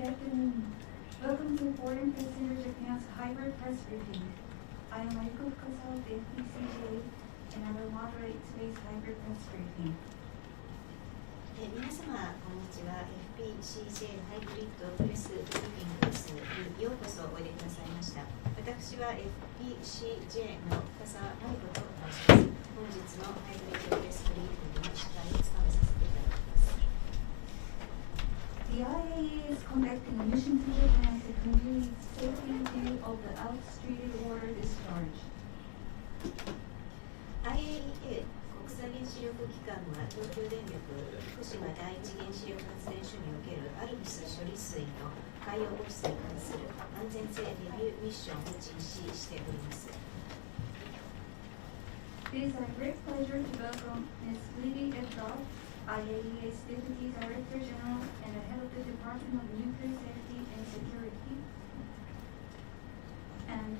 Good afternoon. Welcome to Foreign Press Center Japan's hybrid press briefing. I am Mariko Fukushima of the FPCJ, and I will moderate today's hybrid press briefing. 皆様、こんにちは。FPCJ ハイブリッドプレスブリーフィング室にようこそおいでくださいました。私は FPCJ の深澤麻理子と申します。本日のハイブリッドプレスブリーフィングの司会を務めさせていただきます。The IAEA is conducting a mission to Japan to conduct safety review of the outtreated water discharge. IAEA 国際原子力機関は東京電力福島第一原子力発電所におけるアルプス処理水の海洋放出に関する安全性レビューミッションを実施しております。It is a great pleasure to welcome Ms. Lydie Evrard, IAEA's Deputy Director General and the Head of the Department of Nuclear Safety and Security, and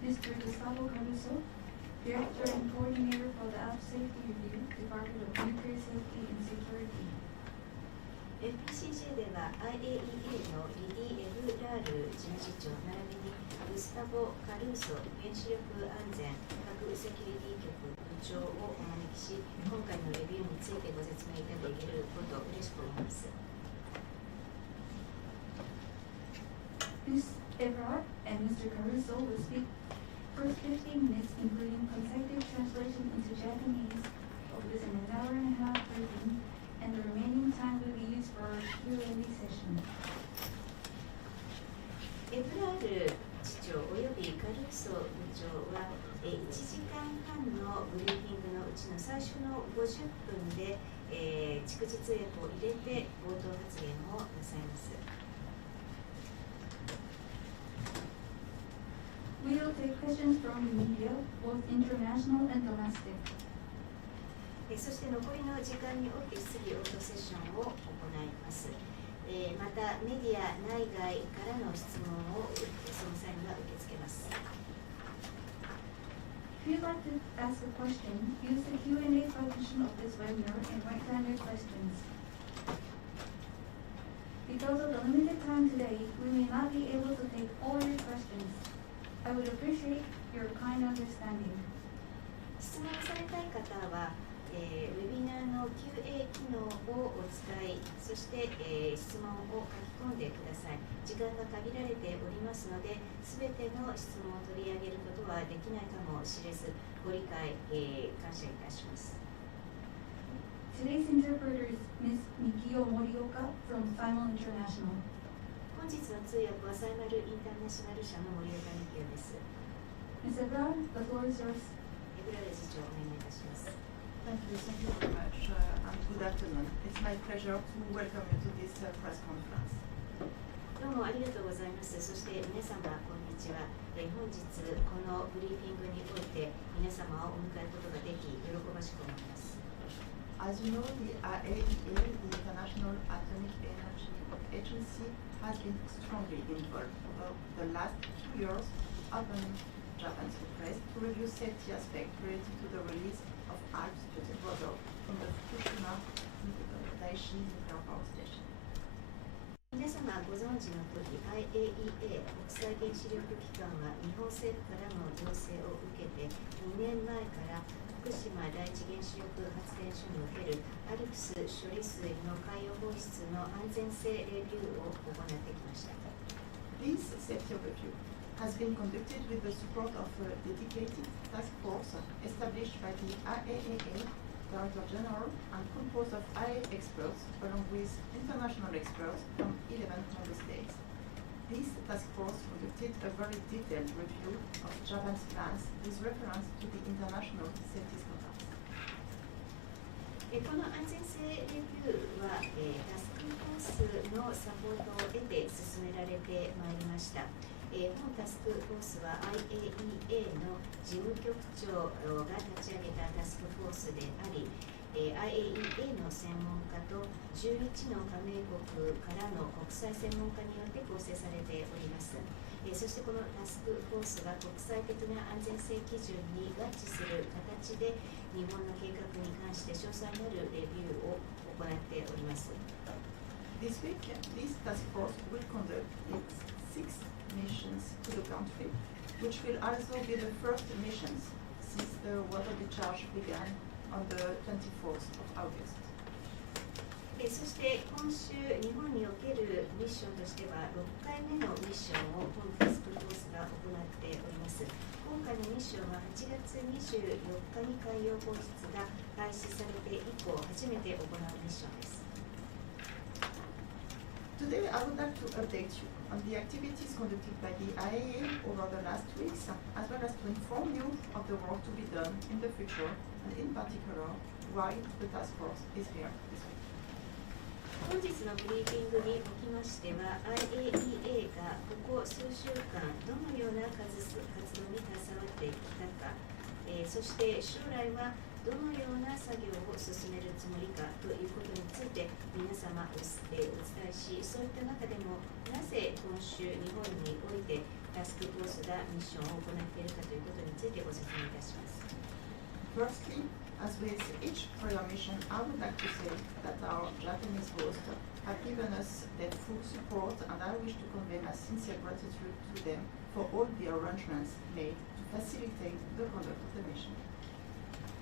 Mr. Gustavo Caruso, Director and Coordinator for the Safety Review, Department of Nuclear Safety and Security. FPCJ では IAEA のリディ・エブラール事務次長並びにグスタボ・カルーソ原子力安全核セキュリティ局部長をお招きし、今回のレビューについてご説明いただけることを嬉しく思います。Ms. Evrard and Mr. Caruso will speak first 15 minutes, including consecutive translation into Japanese of this an hour and a half briefing, and the remaining time will be used for our Q&A session. エブラール次長およびカルーソ部長は1時間半のブリーフィングのうちの最初の50分で、蓄実訳を入れて冒頭発言をなさいます。We will take questions from the media, both international and domestic. そして残りの時間において質疑応答セッションを行います。またメディア内外からの質問をその際には受け付けます。If you'd like to ask a question, use the Q&A function of this webinar and write down your questions. Because of the limited time today, we may not be able to take all your questions. I would appreciate your kind understanding. 質問されたい方は、ウェビナーの QA 機能をお使い、そして、質問を書き込んでください。時間が限られておりますので、すべての質問を取り上げることはできないかもしれず、ご理解、感謝いたします。Today's interpreter is Ms. Mikio Morioka from Simon International. 本日の通訳はサイマルインターナショナル社の森岡美希です。Ms. Evrard, the floor is yours. エブラル次長、お願いいたします。Thank you very much, and good afternoon. It's my pleasure to welcome you to this press conference. どうもありがとうございます。そして皆様、こんにちは。本日、このブリーフィングにおいて皆様をお迎えることができ、喜ばしく思います。As you know, the IAEA, the International Atomic Energy Agency, has been strongly involved over the last 2 years, opening Japan's request to review safety aspects related to the release of treated water from the Fukushima Daiichi nuclear power station. 皆様ご存知の通り IAEA 国際原子力機関は日本政府からの要請を受けて2年前から福島第一原子力発電所におけるアルプス処理水の海洋放出の安全性レビューを行ってきました。This safety review has been conducted with the support of a dedicated task force established by the IAEA Director General and composed of IAEA experts along with international experts from 11 member states. This task force conducted a very detailed review of Japan's plans with reference to the international safety standards. この安全性レビューは、タスクフォースのサポートを得て進められてまいりました。本タスクフォースは IAEA の事務局長が立ち上げたタスクフォースであり、IAEA の専門家と11の加盟国からの国際専門家によって構成されております。そしてこのタスクフォースは国際的な安全性基準に合致する形で日本の計画に関して詳細なるレビューを行っております。This week, this task force will conduct its 6 missions to the country, which will also be the first missions since the water discharge began on the 24th of August. そして今週、日本におけるミッションとしては6回目のミッションを本タスクフォースが行っております。今回のミッションは8月24日に海洋放出が開始されて以降初めて行うミッションです。Today, I would like to update you on the activities conducted by the IAEA over the last weeks, as well as to inform you of the work to be done in the future, and in particular, why the task force is here this week. 本日のブリーフィングにおきましては IAEA がここ数週間どのような活動に携わってきたか、そして将来はどのような作業を進めるつもりかということについて皆様お伝えし、そういった中でもなぜ今週日本においてタスクフォースがミッションを行っているかということについてご説明いたします。Firstly, as with each prior mission, I would like to say that our Japanese hosts have given us their full support, and I wish to convey my sincere gratitude to them for all the arrangements made to facilitate the conduct of the mission.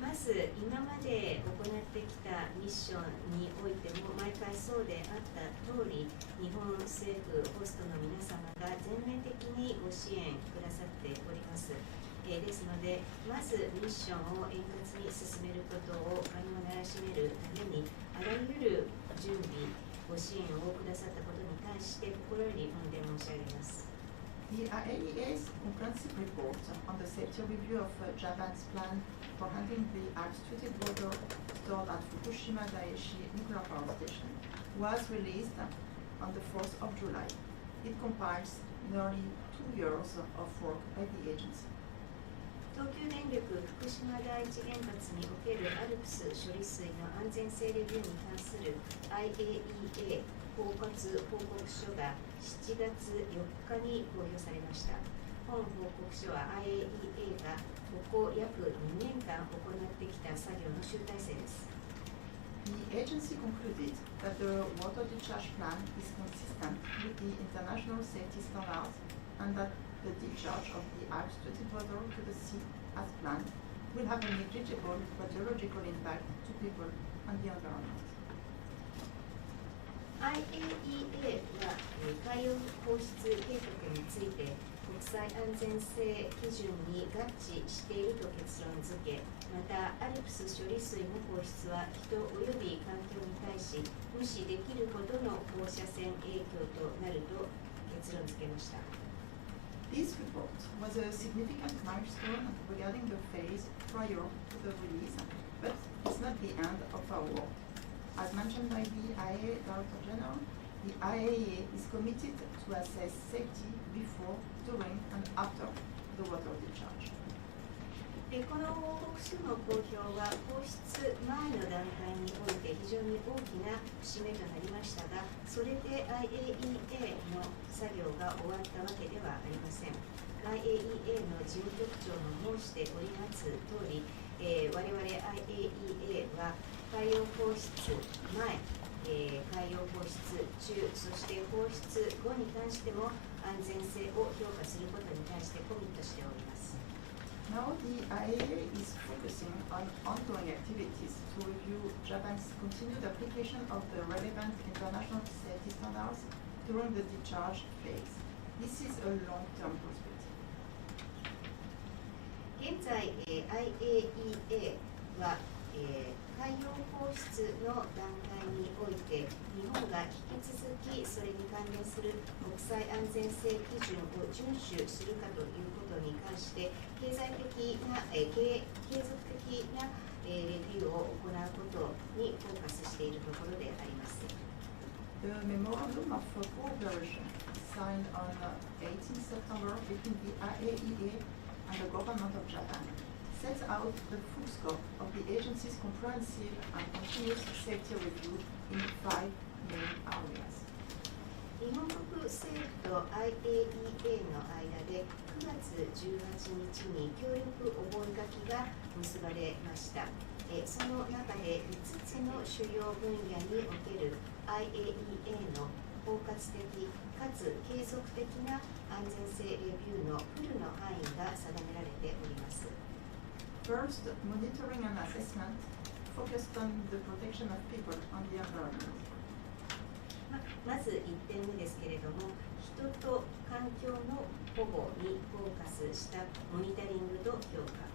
まず今まで行ってきたミッションにおいても毎回そうであった通り、日本政府ホストの皆様が全面的にご支援くださっております。ですので、まずミッションを円滑に進めることを可能ならしめるために、あらゆる準備、ご支援をくださったことに対して心より御礼申し上げます。The IAEA's comprehensive report on the safety review of Japan's plan for handling the treated water stored at Fukushima Daiichi nuclear power station was released on the 4th of July. It compiles nearly 2 years of work by the agency. 東京電力福島第一原発におけるアルプス処理水の安全性レビューに関する IAEA 包括報告書が7月4日に公表されました。本報告書は IAEA がここ約2年間行ってきた作業の集大成です。The agency concluded that the water discharge plan is consistent with the international safety standards and that the discharge of the treated water to the sea as planned will have a negligible radiological impact to people and the environment. IAEA は海洋放出計画について国際安全性基準に合致していると結論付け、またアルプス処理水の放出は人及び環境に対し無視できるほどの放射線影響となると結論付けました。This report was a significant milestone regarding the phase prior to the release, but it's not the end of our work. As mentioned by the IAEA Director General, the IAEA is committed to assess safety before, during, and after the water discharge. この報告書の公表は放出前の段階において非常に大きな節目となりましたが、それで IAEA の作業が終わったわけではありません。IAEA の事務局長の申しております通り、我々 IAEA は海洋放出前、海洋放出中、そして放出後に関しても安全性を評価することに対してコミットしております。Now the IAEA is focusing on ongoing activities to review Japan's continued application of the relevant international safety standards during the discharge phase. This is a long-term perspective. 現在、IAEA は、海洋放出の段階において日本が引き続きそれに関連する国際安全性基準を遵守するかということに関して継続的な、レビューを行うことにフォーカスしているところであります。The Memorandum of Cooperation signed on 18 September between the IAEA and the government of Japan sets out the full scope of the agency's comprehensive and continuous safety review in 5 main areas. 日本国政府と IAEA の間で9月18日に協力覚書が結ばれました。その中で5つの主要分野における IAEA の包括的かつ継続的な安全性レビューのフルの範囲が定められております。First, monitoring and assessment focused on the protection of people and the environment. まず1点目ですけれども、人と環境の保護にフォーカスしたモニタリングと評価。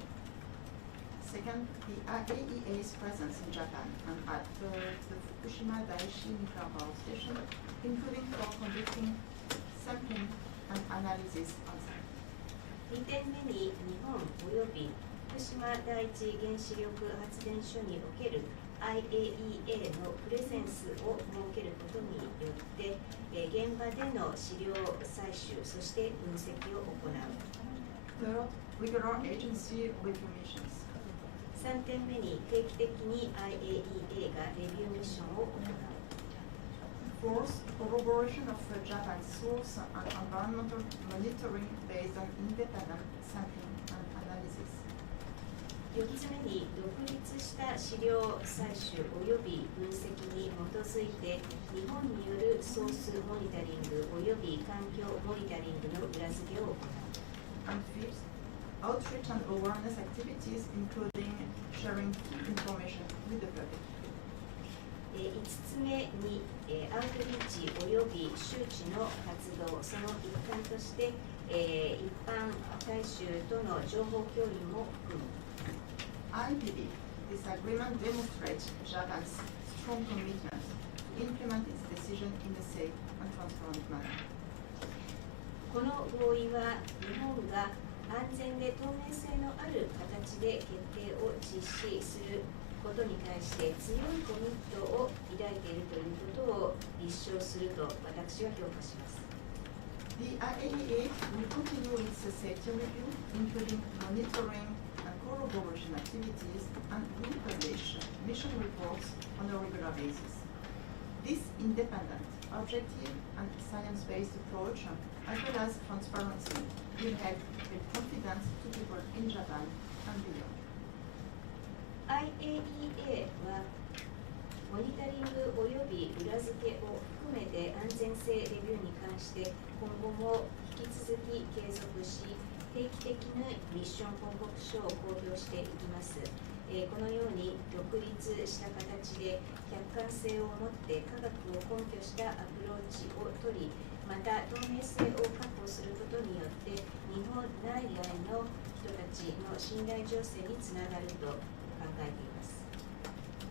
Second, the IAEA's presence in Japan and at the Fukushima Daiichi nuclear power station, including for conducting sampling and analysis on site. 2点目に日本および福島第一原子力発電所における IAEA のプレゼンスを設けることによって現場での資料採取そして分析を行う。 Third, regular agency review missions. 3点目に定期的に IAEA がレビューミッションを行う。 Fourth, corroboration of Japan's source and environmental monitoring based on independent sampling and analysis. 4つ目に独立した資料採取および分析に基づいて日本によるソースモニタリングおよび環境モニタリングの裏付けを行う。 And fifth, outreach and awareness activities including sharing key information with the public. 5つ目にアウトリーチおよび周知の活動その一環として一般大衆との情報共有も含む。 I believe this agreement demonstrates Japan's strong commitment to implement its decision in a safe and transparent manner. この合意は日本が安全で透明性のある形で決定を実施することに対して強いコミットを抱いているということを立証すると私は評価します。 The IAEA will continue its safety review, including monitoring and corroboration activities, and will publish mission reports on a regular basis. This independent, objective, and science-based approach, as well as transparency, will help build confidence to people in Japan and beyond. IAEA はモニタリングおよび裏付けを含めて安全性レビューに関して今後も引き続き継続し定期的なミッション報告書を公表していきます。このように独立した形で客観性を持って科学を根拠したアプローチを取りまた透明性を確保することによって日本内外の人たちの信頼醸成につながると考えています。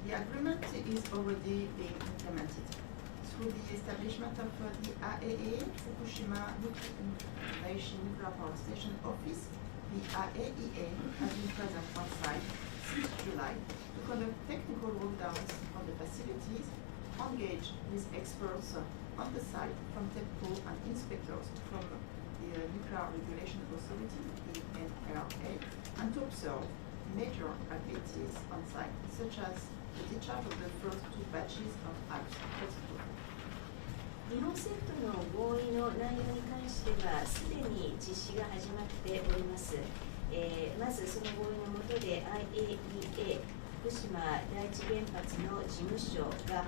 The agreement is already being implemented. Through the establishment of the IAEA Fukushima Daiichi nuclear power station office, the IAEA has been present on site since July to conduct technical walkdowns on the facilities, engage with experts on the site from TEPCO and inspectors from the Nuclear Regulation Authority, the NRA, and to observe major activities on site, such as the discharge of the first 2 batches of ALPS protocol. 日本政府との合意の内容に関してはすでに実施が始まっております。まずその合意の下で IAEA 福島第一原発の事務所が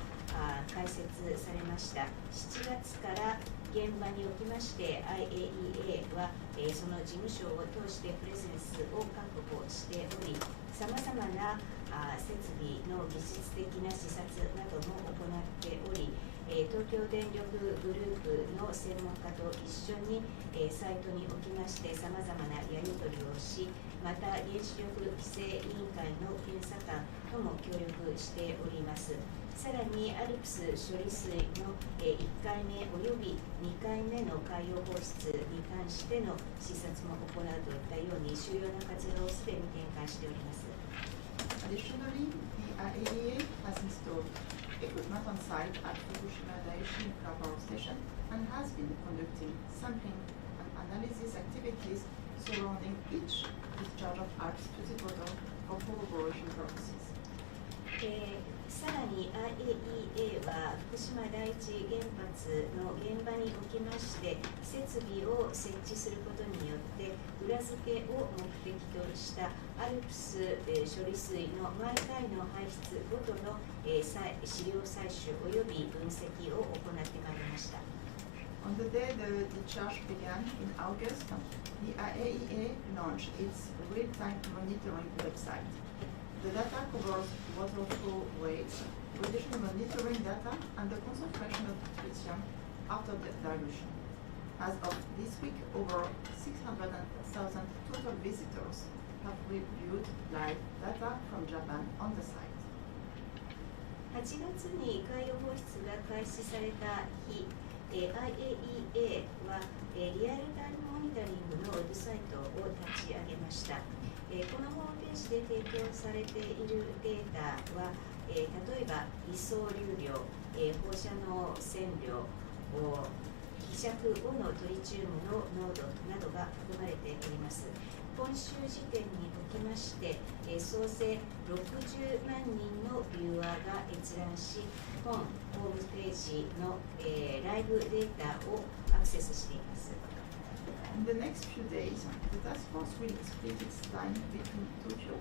開設されました。7月から現場におきまして IAEA はその事務所を通してプレゼンスを確保しており、さまざまな設備の技術的な視察なども行っており、東京電力グループの専門家と一緒にサイトにおきましてさまざまなやり取りをし、また原子力規制委員会の検査官とも協力しております。さらに ALPS 処理水の1回目および2回目の海洋放出に関しての視察も行うといったように主要な活動をすでに展開しております。 Additionally, the IAEA has installed equipment on site at Fukushima Daiichi nuclear power station and has been conducting sampling and analysis activities surrounding each discharge of ALPS to the bottom for corroboration purposes. さらに IAEA は福島第一原発の現場におききまして設備を設置することによって裏付けを目的としたALPS処理水の毎回の排出ごとの資料採取及び分析を行ってまいりました。On the day the discharge began in August, the IAEA launched its real-time monitoring website. The data covers water flow rates, radiation monitoring data, and the concentration of tritium after the dilution. As of this week, over 600,000 total visitors have reviewed live data from Japan on the site. 8月に海洋放出が開始された日、IAEA は、リアルタイムモニタリングのウェブサイトを立ち上げました。このホームページで提供されているデータは、例えば位相流量、放射能線量、希釈後のトリチウムの濃度などが含まれております。今週時点におきまして、総勢60万人のビューアーが閲覧し、本ホームページの、ライブデータをアクセスしています。In the next few days, the task force will split its time between Tokyo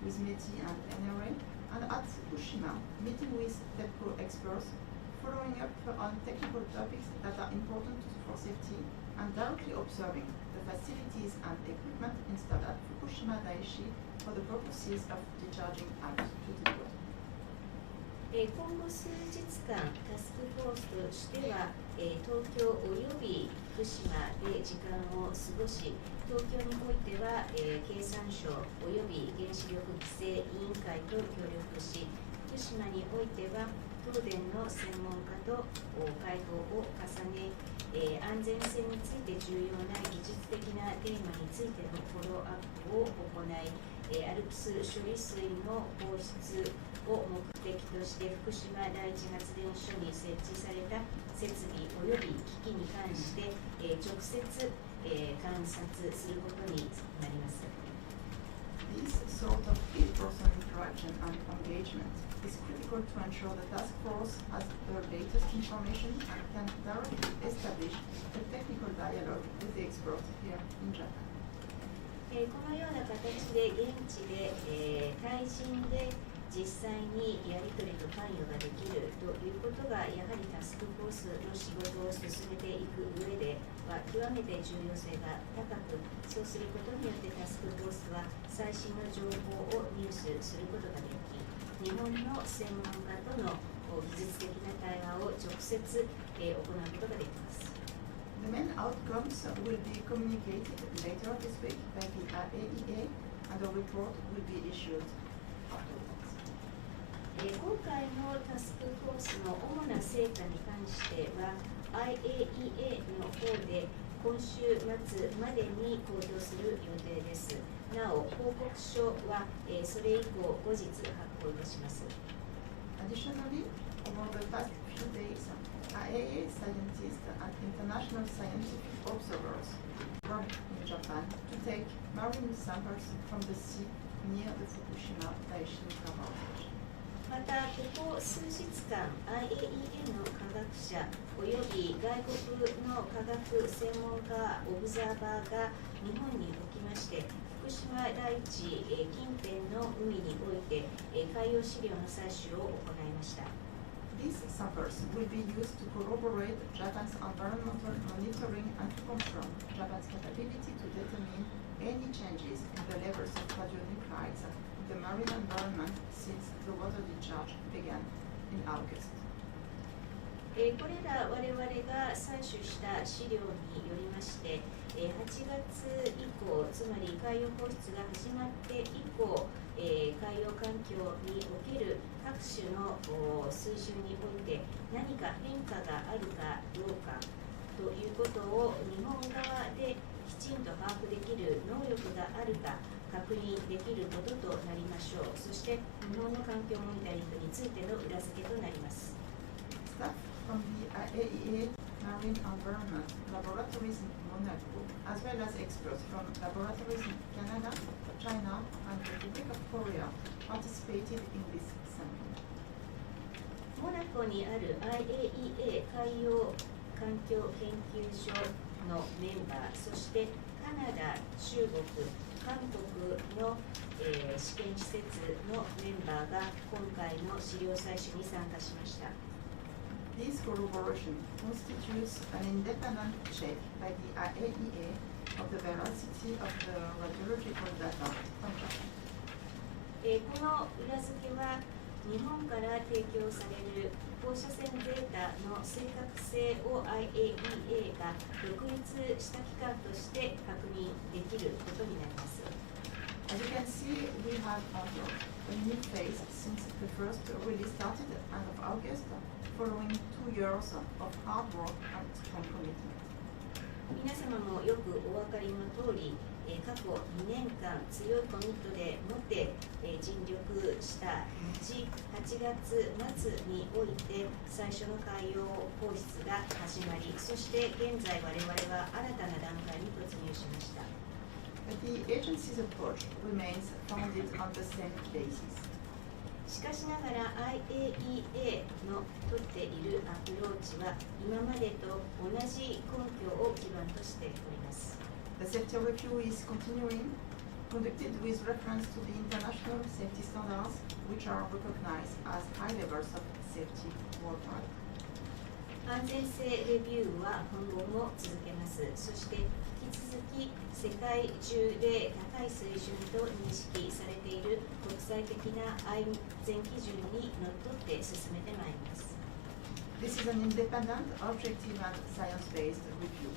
with METI and NRA and at Fukushima, meeting with TEPCO experts, following up on technical topics that are important for safety and directly observing the facilities and equipment installed at Fukushima Daiichi for the purposes of discharging out to the water. 今後数日間、タスクフォースとしては、東京および福島で時間を過ごし、東京においては、経産省および原子力規制委員会と協力し、福島においては東電の専門家と会合を重ね、安全性について重要な技術的なテーマについてのフォローアップを行い、ALPS処理水の放出を目的として福島第一発電所に設置された設備及び機器に関して、直接、観察することになります。This sort of in-person interaction and engagement is critical to ensure the task force has the latest information and can directly establish a technical dialogue with the experts here in Japan. このような形で現地で、対人で実際にやり取りと関与ができるということがやはりタスクフォースの仕事を進めていく上では極めて重要性が高く、そうすることによってタスクフォースは最新の情報を入手することができ、日本の専門家との技術的な対話を直接、行うことができます。The main outcomes will be communicated later this week by the IAEA and a report will be issued afterwards. 今回のタスクフォースの主な成果に関しては IAEA の方で今週末までに公表する予定です。なお、報告書は、それ以降後日発表いたします。Additionally, over the past few days, IAEA scientists and international scientific observers worked in Japan to take marine samples from the sea near the Fukushima Daiichi nuclear station. また、ここ数日間、IAEA の科学者および外国の科学専門家オブザーバーが日本におきまして、福島第一近辺の海において海洋資料の採取を行いました。These samples will be used to corroborate Japan's environmental monitoring and to confirm Japan's capability to determine any changes in the levels of radionuclides in the marine environment since the water discharge began in August. これら我々が採取した資料によりまして、8月以降、つまり海洋放出が始まって以降、海洋環境における各種の水準において何か変化があるかどうかということを日本側できちんと把握できる能力があるか確認できることとなりましょう。そして日本の環境モニタリングについての裏付けとなります。Staff from the IAEA Marine Environment Laboratories in Monaco, as well as experts from laboratories in Canada, China, and the Republic of Korea participated in this sampling. モナコにある IAEA 海洋環環境研究所のメンバー、そしてカナダ、中国、韓国の、試験施設のメンバーが今回の資料採取に参加しました。This collaboration constitutes an independent check by the IAEA of the veracity of the radiological data from Japan. この裏付けは日本から提供される放射線データの正確性を IAEA が独立した機関として確認できることになります。As you can see, we have entered a new phase since the first release started end of August, following 2 years of hard work and strong commitment. 皆様もよくお分かりの通り、過去2年間強いコミットでもって、尽力した後、8月末において最初の海洋放出が始まり、そして現在我々は新たな段階に突入しました。But the agency's approach remains founded on the same basis. しかしながら IAEA の取っているアプローチは今までと同じ根拠を基盤としております。The safety review is continuing, conducted with reference to the international safety standards, which are recognized as high levels of safety worldwide. 安全性レビューは今後も続けます。そして引き続き世界中で高い水準と認識されている国際的な安全基準にのっとって進めてまいります。This is an independent, objective, and science-based review.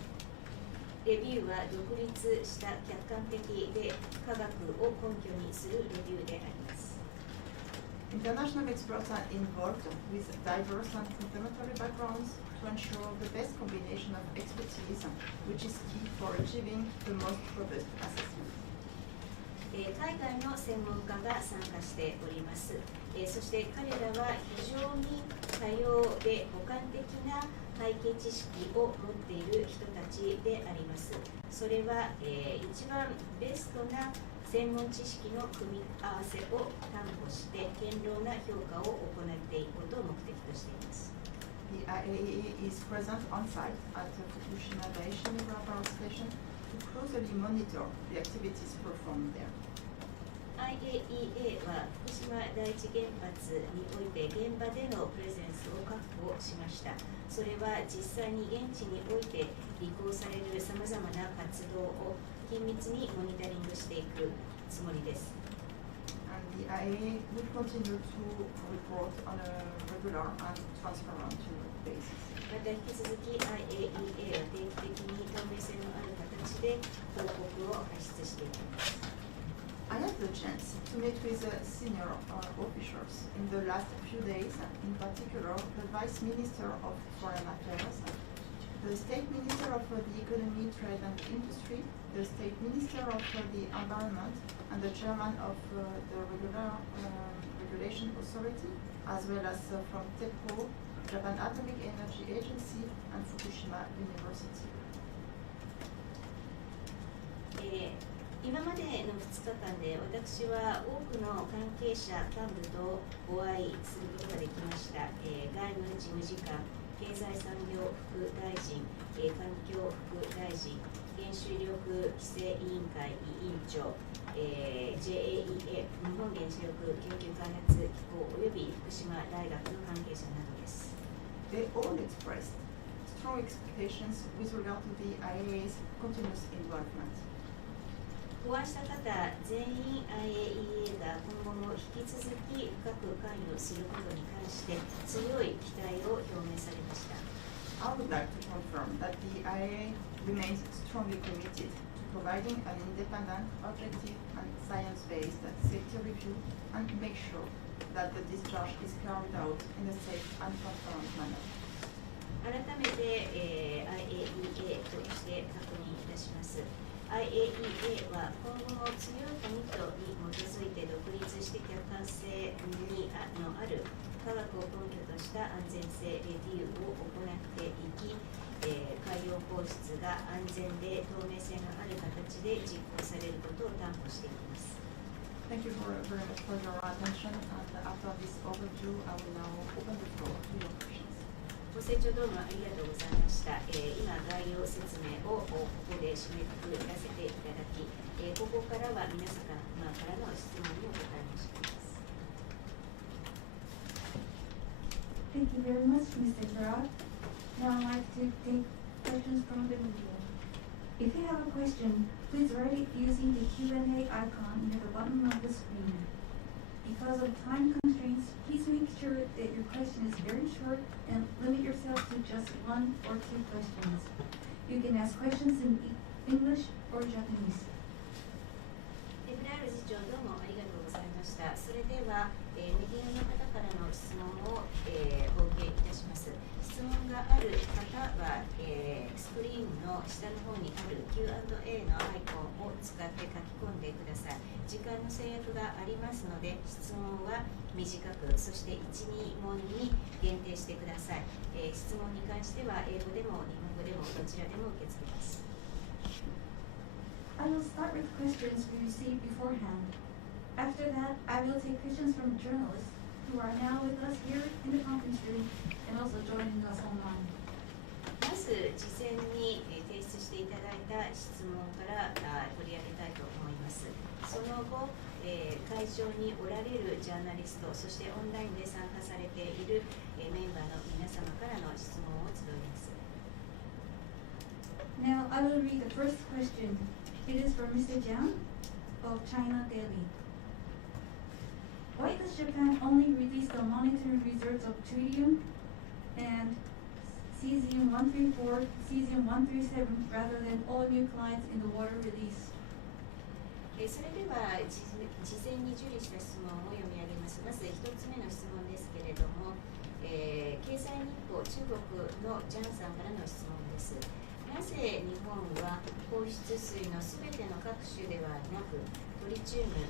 レビューは独立した客観的で科学を根拠にするレビューであります。International experts are involved with diverse and complementary backgrounds to ensure the best combination of expertise, which is key for achieving the most robust assessment. 海外の専門家が参加しております。そして彼らは非常に多様で補完的な背景知識を持っている人たちであります。それは、一番ベストな専門知識の組み合わせを担保して堅牢な評価を行っていくことを目的としています。The IAEA is present on site at the Fukushima Daiichi nuclear power station to closely monitor the activities performed there. IAEA は福島第一原発において現場でのプレゼンスを確保しました。それは実際に現地において履行されるさまざまな活動を緊密にモニタリングしていくつもりです。And the IAEA will continue to report on a regular and transparent basis. また引き続き IAEA は定期的に透明性のある形で報告を発出していきます。I had the chance to meet with senior officials in the last few days, in particular the Vice Minister of Foreign Affairs, the State Minister of the Economy, Trade and Industry, the State Minister of the Environment, and the Chairman of the Regulation Authority, as well as from TEPCO, Japan Atomic Energy Agency, and Fukushima University. 今までの2日間で私は多くの関係者幹部とお会いすることができました。外務事務次官、経済産業副大臣、環境副大臣、原子力規制委員会委員長、JAEA 日本原子力研究開発機構および福島大学の関係者などです。They all expressed strong expectations with regard to the IAEA's continuous involvement. お会いした方全員 IAEA が今後も引き続き深く関与することに関して強い期待を表明されました。I would like to confirm that the IAEA remains strongly committed to providing an independent, objective, and science-based safety review and make sure that the discharge is carried out in a safe and transparent manner. 改めて、IAEA として確認いたします。IAEA は今後も強いコミットに基づいて独立して客観性にのある科学を根拠とした安全性レビューを行っていき、海洋放出が安全で透明性のある形で実行されることを担保していきます。Thank you very much for your attention, and after this overview, I will now open the floor to your questions. ごご清聴どうもありがとうございました。今、概要説明をここで締めくくらせていただき、ここからは皆様からの質問にお答えします。Thank you very much, Mr. Evrard. Now I'd like to take questions from the media. If you have a question, please write it using the Q&A icon near the bottom of the screen. Because of time constraints, please make sure that your question is very short and limit yourself to just 1 or 2 questions. You can ask questions in English or Japanese. エブラール次長どうもありがとうございました。それでは、メディアの方からの質問を、お受けいたします。質問がある方は、スクリーンの下の方にある Q&A のアイコンを使って書き込んでください。時間の制約がありますので、質問は短く、そして1、2問に限定してください。質問に関しては英語でも日本語でもどちらでも受け付けます。I will start with questions we received beforehand. After that, I will take questions from journalists who are now with us here in the conference room and also joining us online. まず事前に提出していただいた質問から取り上げたいと思います。その後、会場におられるジャーナリスト、そしてオンラインで参加されているメンバーの皆様からの質問を集います。Now I will read the first question. It is from Mr. Jiang of China Daily. Why does Japan only release the monetary reserves of tritium and cesium-134, cesium-137 rather than all nuclides in the water release? それでは事前に受理した質問を読み上げます。まず1つ目の質問ですけれども、経済日報中国のジャンさんからの質問です。なぜ日本は放出水のすべての各種ではなくトリチウム、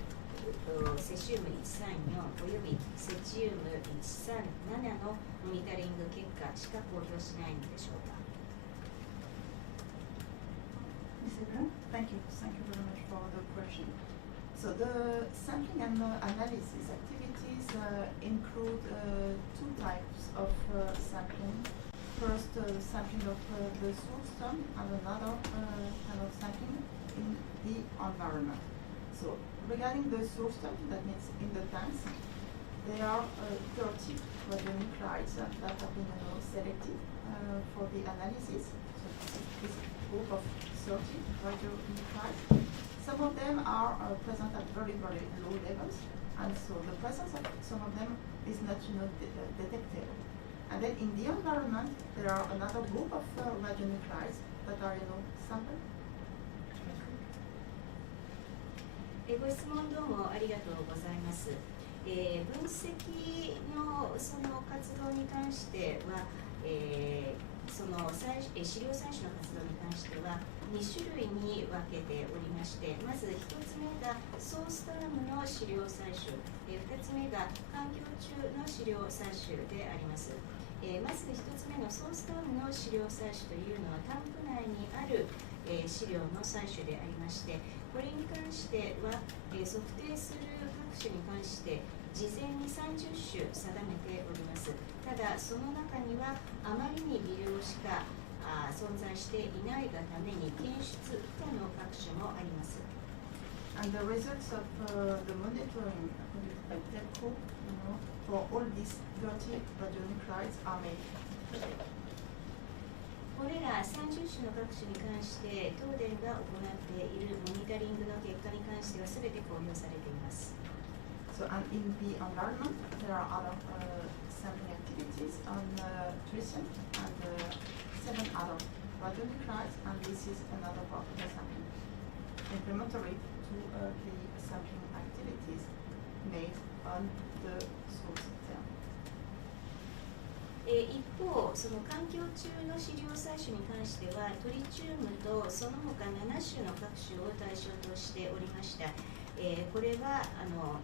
セシウム134およびセチウム137のモニタリング結果しか公表しないのでしょうか。Mr. Evrard? Thank you. Thank you very much for the question. So the sampling and analysis activities include 2 types of sampling. First, sampling of the source term and another kind of sampling in the environment. So regarding the source term, that means in the tanks, there are 30 radionuclides that have been selected for the analysis. So this group of 30 radionuclides. Some of them are present at very, very low levels, and so the presence of some of them is not detectable. And then in the environment, there are another group of radionuclides that are, sampled. ご質問どうもありがとうございます。分析のその活動に関しては、その資料採取の活動に関しては2種類に分けておりまして、まず1つ目がソースタームの資料採取、2つ目が環境中の資料採取であります。まず1つ目のソースタームの資料採取というのはタンク内にある、資料の採取でありまして、これに関しては、測定する各種に関して事前に30種定めております。ただその中にはあまりに微量しか存在していないがために検出不可能各種もあります。And the results of the monitoring conducted by TEPCO, for all these 30 radionuclides are made. これら30種の各種に関して東電が行っているモニタリングの結果に関してはすべて公表されています。So and in the environment, there are other sampling activities on tritium and 7 other radionuclides, and this is another part of the sampling, complementary to the sampling activities made on the source term. 一方、その環境中の資料採取に関してはトリチウムとその他7種の各種を対象としておりました。これは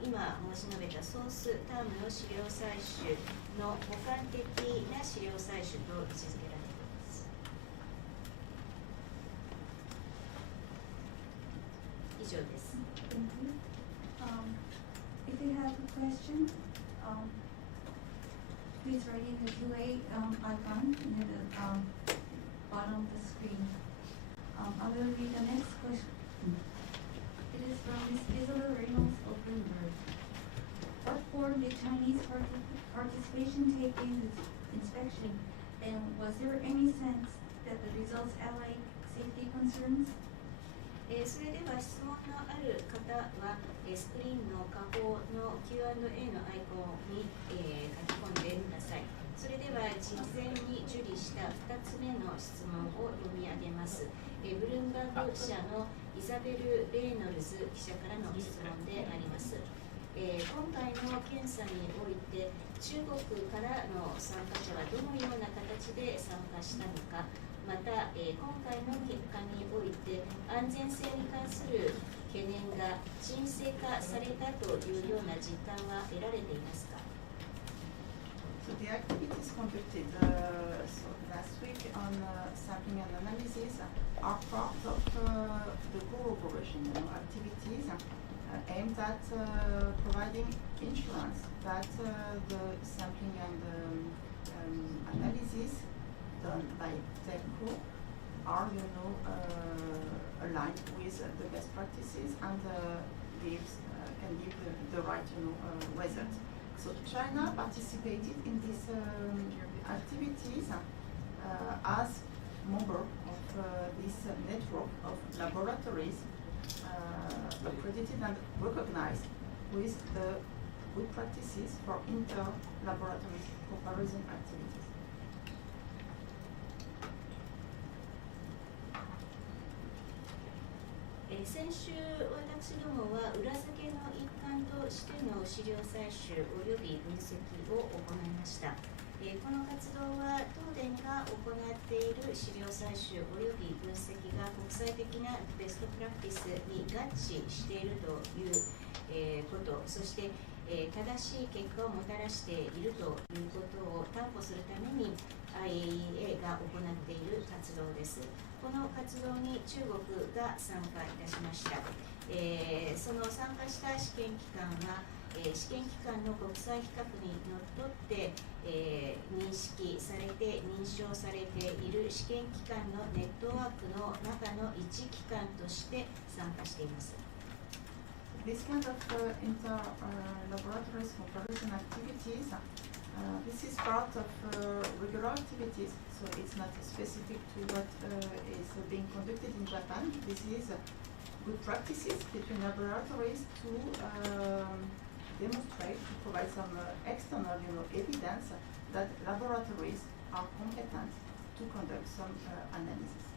今申し述べたソースタームの資料採取の補完的な資料採取と位置づけられています。以上です。Thank you. If you have a question, please write in the QA icon in the bottom of the screen. I will read the next question. It is from Ms. Isabel Reynolds of Bloomberg. What form did Chinese participation take in this inspection, and was there any sense that the results allayed safety concerns? それでは質問のある方は、スクリーンの下方の Q&A のアイコンに、書き込んでください。それでは事前に受理した2つ目の質問を読み上げます。ブルームバーグ社のイザベル・レイノルズ記者からの質問であります。今回の検査において中国からの参加者はどのような形で参加したのか、また、今回の結果において安全性に関する懸念が沈静化されたというような実感は得られていますか？ So the activities conducted last week on sampling and analysis are part of the cooperation activities aimed at providing insurance that the sampling and analysis done by TEPCO are, aligned with the best practices and can give the right, result. So China participated in these activities as member of this network of laboratories accredited and recognized with the good practices for inter-laboratory comparison activities. 先週、私どもは裏付けの一環としての資料採取および分析を行いました。この活動は東電が行っている資料採取および分析が国際的なベストプラクティスに合致しているということ、そして正しい結果をもたらしているということを担保するために IAEA が行っている活動です。この活動に中国が参加いたしました。その参加した試験機関は、試験機関の国際規格にのっとって、認識されて認証されている試験機関のネットワークの中の一機関として参加しています。This kind of inter-laboratory comparison activities, this is part of regular activities, so it's not specific to what is being conducted in Japan. This is good practices between laboratories to demonstrate, to provide some external, evidence that laboratories are competent to conduct some analysis.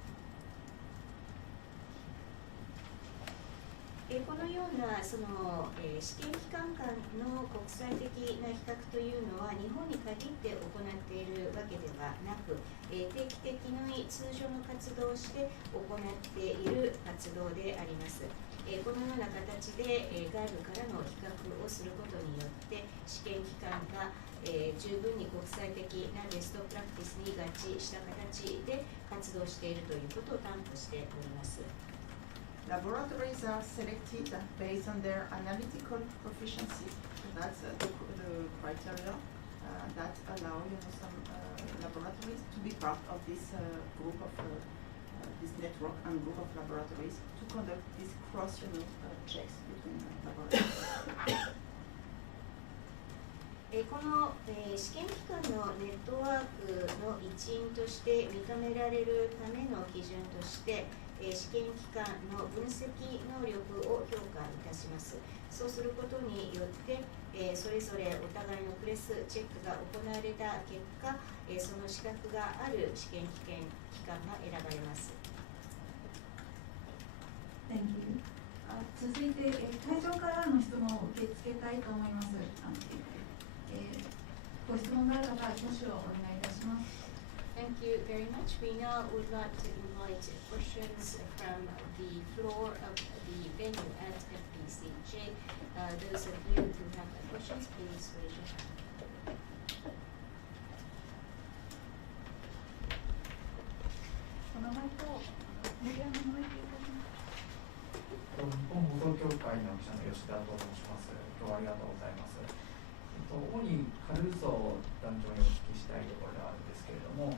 このような試験機関間の国際的な比較というのは日本に限って行っているわけではなく、定期的に通常の活動をして行っている活動であります。このような形で外部からの比較をすることによって試験機関が十分に国際的なベストプラクティスに合致した形で活動しているということを担保しております。Laboratories are selected based on their analytical proficiency. That's the criteria that allow some laboratories to be part of this group of this network and group of laboratories to conduct these cross checks between laboratories. この試験機関のネットワークの一員として認められるための基準として試験機関の分析能力を評価いたします。そうすることによって、それぞれお互いのプレスチェックが行われた結果、その資格がある試験機関が選ばれます。Thank you. 続いて、会場からの質問を受け付けたいと思います。ご質問がある方、挙手をお願いいたします。Thank you very much. We now would like to invite questions from the floor of the venue at FDCJ. Those of you who have questions, please raise your hand. お名前とメディアの名前と日本放送協会の記者の吉田と申します。今日はありがとうございます。主にカルーソ団長にお聞きしたいところではあるんですけれども、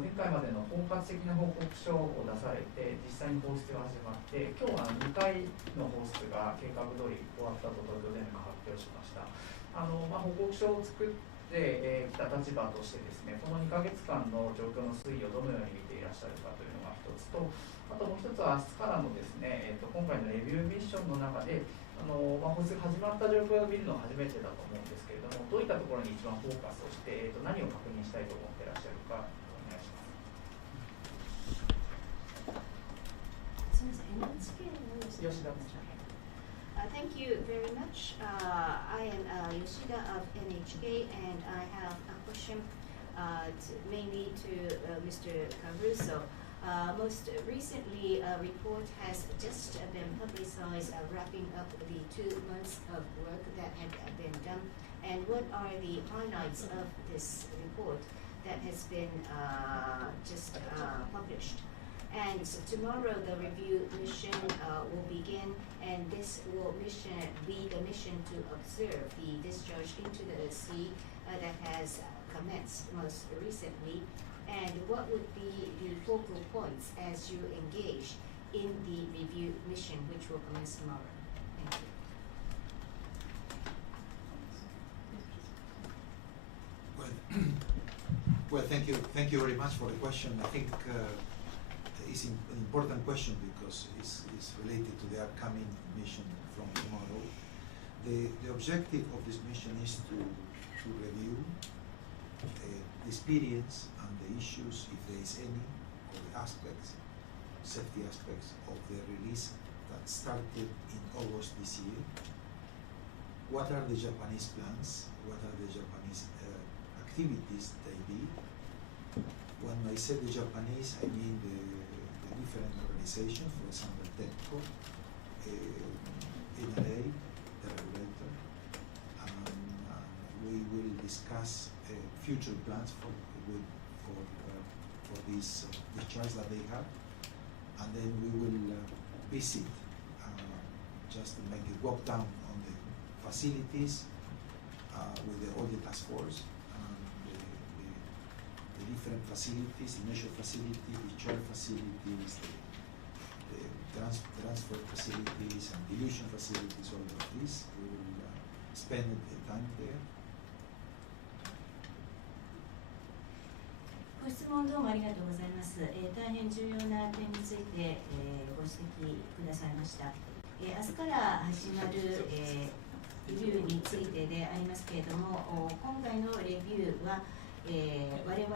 前回までの包括的な報告書を出されて、実際に放出が始まって、今日は2回の放出が計画通り終わったと東京電力が発表しました。報告書を作ってきた立場としてですね、この2ヶ月間の状況の推移をどのように見ていらっしゃるかというのが一つと、あともう一つは明日からのですね、今回のレビューミッションの中で、放出が始まった状況を見るのは初めてだと思うんですけれども、どういったところに一番フォーカスをして、何を確認したいと思っていらっしゃるか、お願いします。すみません、NHK の吉田です。Thank you very much. I am Yoshida of NHK, and I have a question mainly to Mr. Caruso. Most recently, a report has just been publicized wrapping up the 2 months of work that had been done. And what are the highlights of this report that has been just published? And so tomorrow the review mission will begin, and this will be the mission to observe the discharge into the sea that has commenced most recently. And what would be the focal points as you engage in the review mission, which will commence tomorrow? Thank you. Well, thank you very much for the question. I think it's an important question because it's related to the upcoming mission from tomorrow. The objective of this mission is to review the experience and the issues, if there is any, or the aspects, safety aspects of the release that started in August this year. What are the Japanese plans? What are the Japanese activities they did? When I say the Japanese, I mean the different organizations, for example, TEPCO, NRA, the regulator, and we will discuss future plans for this discharge that they have, and then we will visit just to make a walk down on the facilities with all the task force, the different facilities, the measure facilities, discharge facilities, the transfer facilities and dilution facilities, all of this. We will spend the time there. ご質問どうもありがとうございます。大変重要な点について、ご指摘くださいました。明日から始まる、レビューについてでありますけれども、今回のレビューは、我々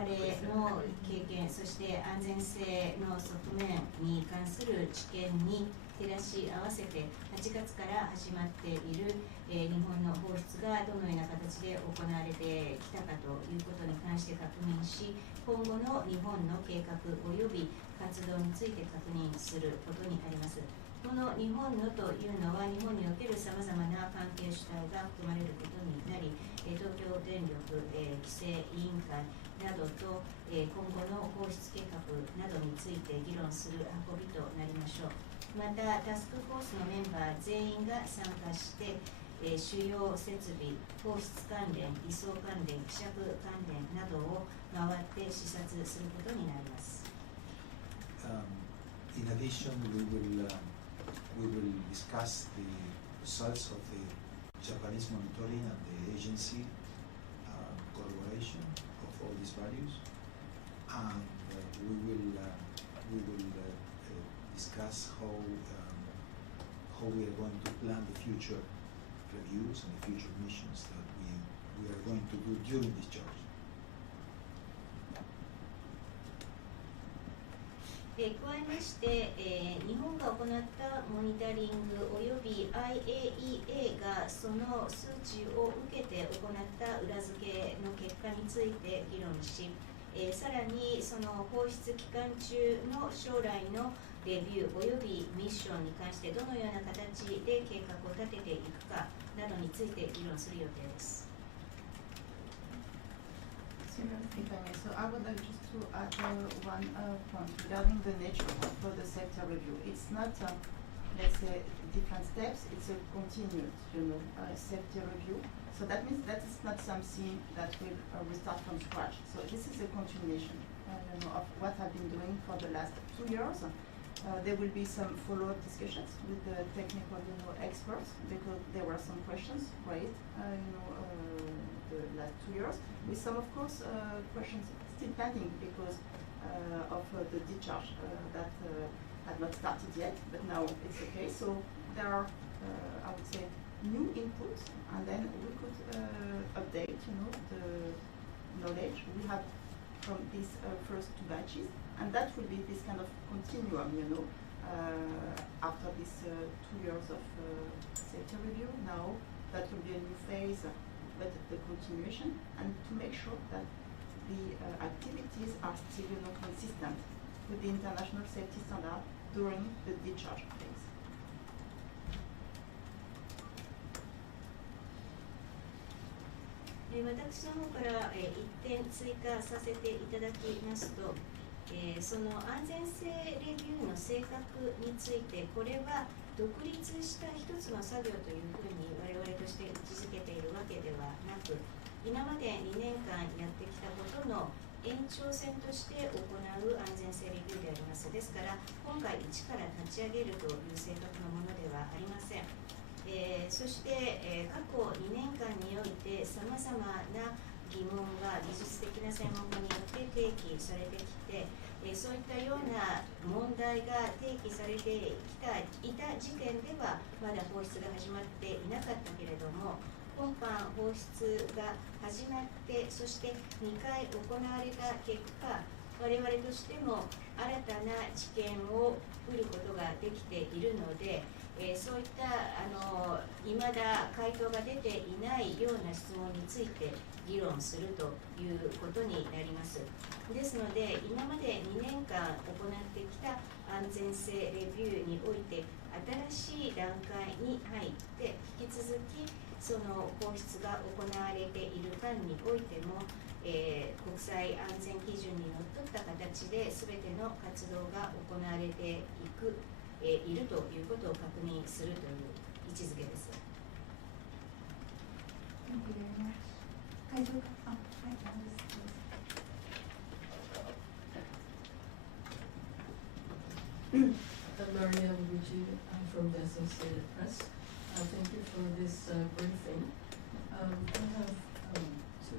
の経験、そして安全性の側面に関する知見に照らし合わせて、8月から始まっている、日本の放出がどのような形で行われてきたかということに関して確認し、今後の日本の計画及び活動について確認することになります。この日本のというのは、日本におけるさまざまな関係主体が含まれることになり、東京電力、規制委員会などと、今後の放出計画などについて議論する運びとなりましょう。また、タスクフォースのメンバー全員が参加して、主要設備、放出関連、移送関連、希釈関連などを回って視察することになります。In addition, we will discuss the results of the Japanese monitoring and the agency collaboration of all these values, and we will discuss how we are going to plan the future reviews and the future missions that we are going to do during discharge. 加えまして、日本が行ったモニタリングおよび IAEA がその数値を受けて行った裏付けの結果について議論し、さらにその放出期間中の将来のレビューおよびミッションに関してどのような形で計画を立てていくかなどについて議論する予定です。If I may, so I would like just to add one point regarding the nature of the sector review. It's not, let's say, different steps. It's a continued, sector review. So that means that is not something that will restart from scratch. So this is a continuation of what I've been doing for the last 2 years. There will be some follow-up discussions with the technical experts, because there were some questions raised the last 2 years, with some, of course, questions still pending because of the discharge that had not started yet, but now it's okay. So there are, I would say, new inputs, and then we could update, the knowledge we have from these first 2 batches, and that will be this kind of continuum, after this 2 years of safety review. Now that will be a new phase, but the continuation, and to make sure that the activities are still, consistent with the international safety standard during the discharge phase. 私の方から1点追加させていただきますと、その安全性レビューの性格について、これは独立した一つの作業というふうに我々として位置づけているわけではなく、今まで2年間やってきたことの延長線として行う安全性レビューであります。ですから今回一から立ち上げるという性格のものではありません。そして、過去2年間においてさまざまな疑問が技術的な専門家によって提起されてきて、そういったような問題が提起されていた時点ではまだ放出が始まっていなかったけれども、今般放出が始まって、そして2回行われた結果、我々としても新たな知見を得ることができているので、そういった未だ回答が出ていないような質問について議論するということになります。ですので、今まで2年間行ってきた安全性レビューにおいて、新しい段階に入って、引き続きその放出が行われている間においても、国際安全基準にのっとった形で全ての活動が行われているということを確認するという位置づけです。Thank you very much. 会場か、はい、Mariam Luigi from the Associated Press. Thank you for this briefing. I have 2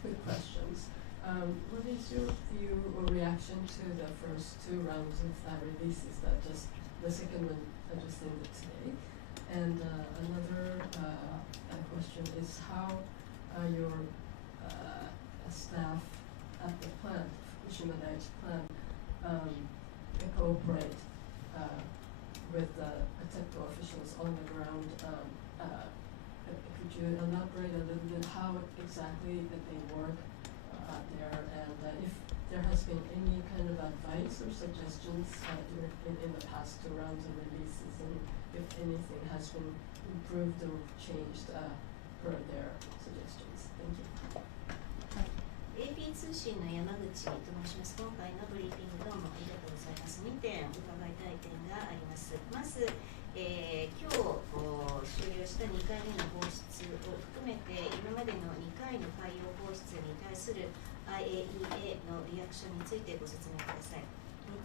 quick questions. What is your view or reaction to the first 2 rounds of releases the second one that just ended today? And another question is how your staff at the plant, Fukushima Daiichi plant, cooperate with the technical officials on the ground. Could you elaborate a little bit how exactly that they work there, and if there has been any kind of advice or suggestions in the past 2 rounds of releases, and if anything has been improved or changed per their suggestions? Thank you. AP 通信の山口と申します。今回のブリーフィングどうもありがとうございます。2点伺いたい点があります。まず、今日終了した2回目の放出を含めて、今までの2回の海洋放出に対する IAEA のリアクションについてご説明ください。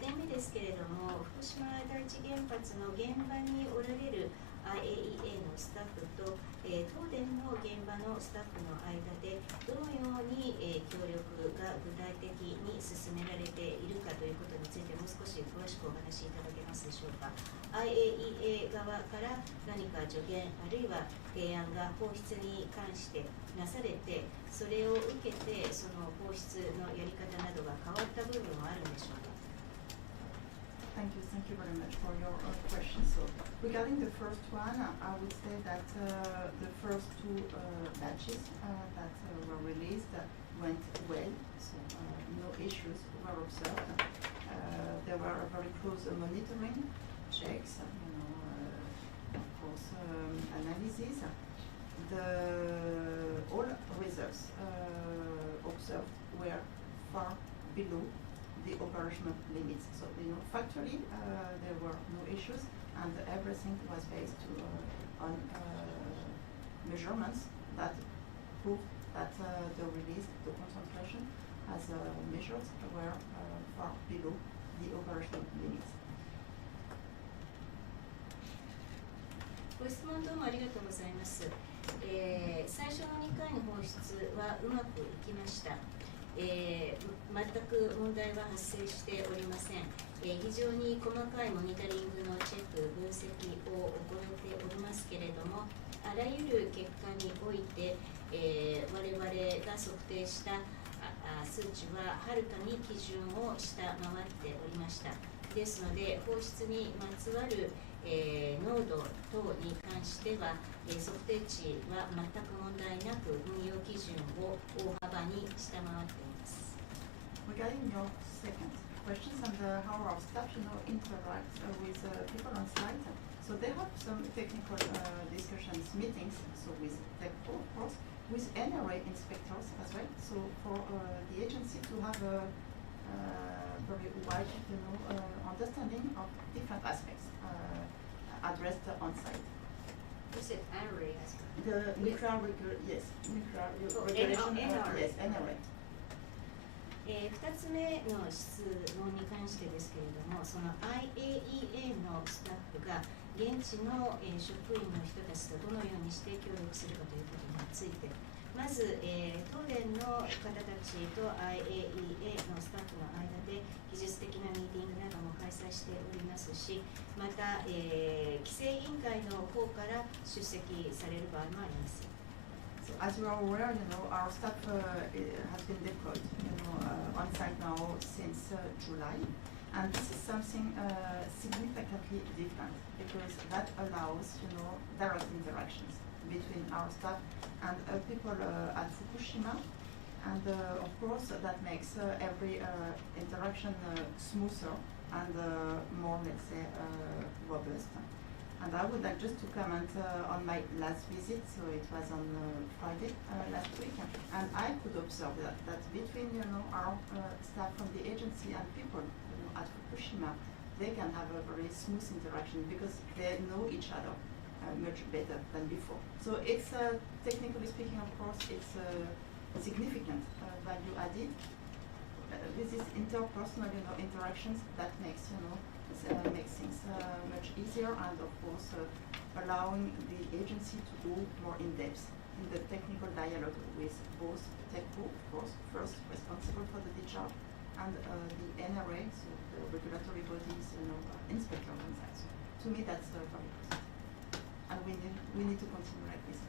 2点目ですけれども、福島第一原発の現場におられる IAEA のスタッフと、東電の現場のスタッフの間でどのように、協力が具体的に進められているかということについてもう少し詳しくお話しいただけますでしょうか。 IAEA 側から何か助言あるいは提案が放出に関してなされて、それを受けてその放出のやり方などが変わった部分はあるんでしょうか。Thank you very much for your questions. So, regarding the first one, I would say that the first 2 batches that were released went well, so no issues were observed. There were very close monitoring checks, of course, analysis. All results observed were far below the operational limits. So, factually, there were no issues, and everything was based on measurements that proved that the release, the concentration as measured were far below the operational limits. ご質問どうもありがとうございます。最初の2回の放出はうまくいきました。全く問題は発生しておりません。非常に細かいモニタリングのチェック、分析を行っておりますけれども、あらゆる結果において、我々が測定した数値ははるかに基準を下回っておりました。ですので、放出にまつわる濃度等に関しては、測定値は全く問題なく運用基準を大幅に下回っています。Regarding your second questions and how our staff, interact with people on site, so they have some technical discussions, meetings, so with TechPro, of course, with NRA inspectors as well. So for the agency to have a very wide, understanding of different aspects addressed on site. You said NRA as well. The nuclear regulation, NRA. yes, NRA. 2つ目の質問に関してですけれども、その IAEA のスタッフが現地の職員の人たちとどのようにして協力するかということについて、まず、東電の方たちと IAEA のスタッフの間で技術的なミーティングなども開催しておりますし、また、規制委員会の方から出席される場合もあります。So as you are aware, our staff has been deployed, on site now since July, and this is something significantly different because that allows, direct interactions between our staff and people at Fukushima, and of course that makes every interaction smoother and more, let's say, robust. And I would like just to comment on my last visit, so it was on Friday last week, and I could observe that between our staff from the agency and people at Fukushima, they can have a very smooth interaction because they know each other much better than before. So it's technically speaking, of course, it's significant value added. This is interpersonal, interactions that makes makes things much easier, and of course allowing the agency to go more in depth in the technical dialogue with both TechPro, of course, first responsible for the discharge, and the NRA, so the regulatory bodies, inspectors on site. So to me, that's very positive, and we need to continue like this.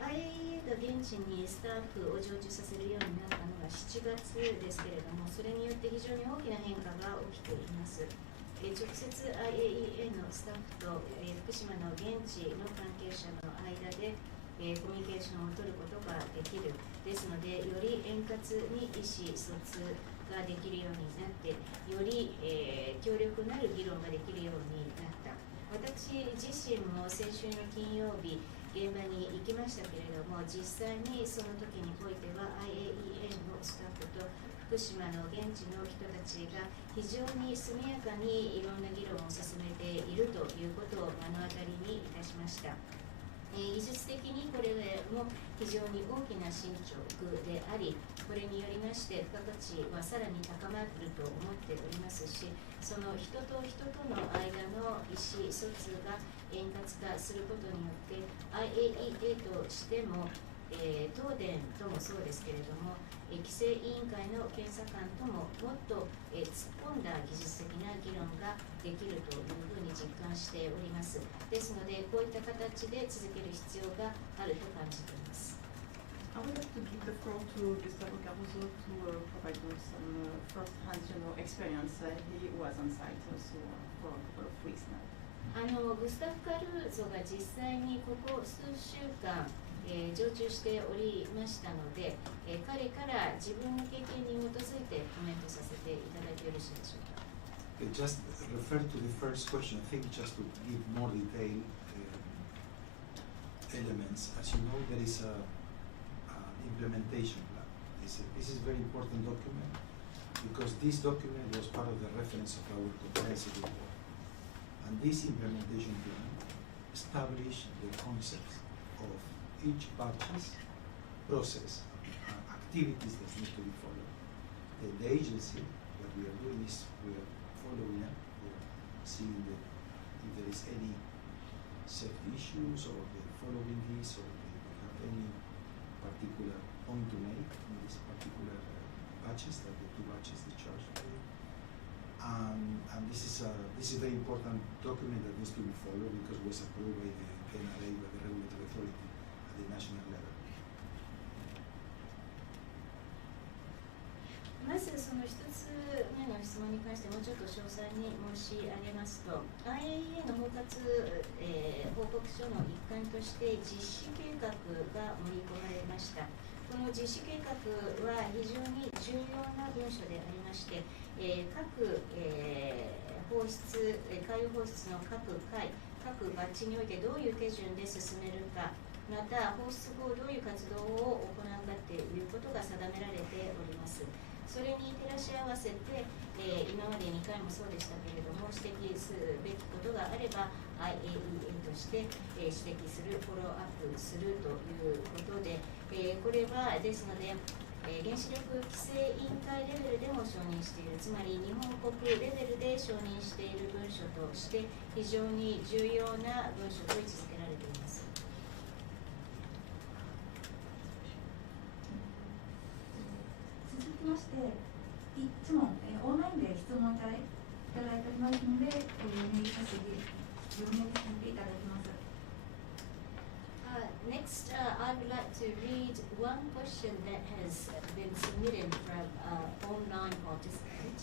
IAEA が現地にスタッフを常駐させるようになったのが7月ですけれども、それによって非常に大きな変化が起きています。直接 IAEA のスタッフと、福島の現地の関係者の間で、コミュニケーションを取ることができる。ですので、より円滑に意思疎通ができるようになって、より、強力なる議論ができるようになった。私自身も先週の金曜日、現場に行きましたけれども、実際にその時においては IAEA のスタッフと福島の現地の人たちが非常に速やかにいろんな議論を進めているということを目の当たりにいたしました。技術的にこれも非常に大きな進捗であり、これによりまして付加価値はさらに高まると思っておりますし、その人と人との間の意思疎通が円滑化することによって IAEA としても、東電ともそうですけれども、規制委員会の検査官とももっと、突っ込んだ技術的な議論ができるというふうに実感しております。ですので、こういった形で続ける必要があると感じています。I would like to give the floor to Gustavo Caruso to provide us some first-hand, experience. He was on site also for a couple of weeks now. グスタフ・カルーゾが実際にここ数週間、常駐しておりましたので、彼から自分の経験に基づいてコメントさせていただいてよろしいでしょうか。Just refer to the first question. I think just to give more detailed elements. As you know, there is a implementation plan. This is a very important document because this document was part of the reference of our comprehensive report. And this implementation plan establish the concepts of each batch's process and activities that need to be followed. The agency, what we are doing is we are following up, we are seeing if there is any safety issues or the following this, or they have any particular point to make in these particular batches, that the two batches discharge today. And this is a very important document that needs to be followed because it was approved by the NRA, by the regulatory authority at the national level. まずその一つ目の質問に関してもうちょっと詳細に申し上げますと、 IAEA の包括、報告書の一環として実施計画が盛り込まれました。この実施計画は非常に重要な文書でありまして、各、放出、海洋放出の各回、各バッチにおいてどういう手順で進めるか、また放出後どういう活動を行うかということが定められております。それに照らし合わせて、今まで2回もそうでしたけれども、指摘すべきことがあれば IAEA として、指摘する、フォローアップするということで、これはですので、原子力規制委員会レベルでも承認している、つまり日本国レベルで承認している文書として非常に重要な文書と位置づけられています。続きまして、1問、オンラインで質問いただいておりますので、読みさせていただきます。Next, I would like to read one question that has been submitted from online participant.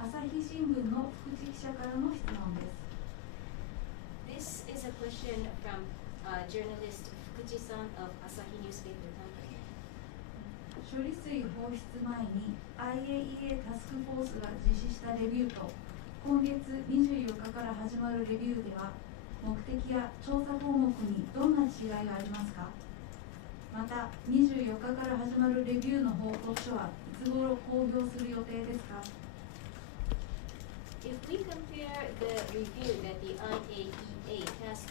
朝日新聞の福地記者からの質問です。This is a question from journalist Fukuji-san of Asahi Newspaper Company. 処理水放出前に IAEA タスクフォースが実施したレビューと今月24日から始まるレビューでは目的や調査項目にどんな違いがありますか？また24日から始まるレビューの報告書はいつ頃公表する予定ですか？ If we compare the review that the IAEA Task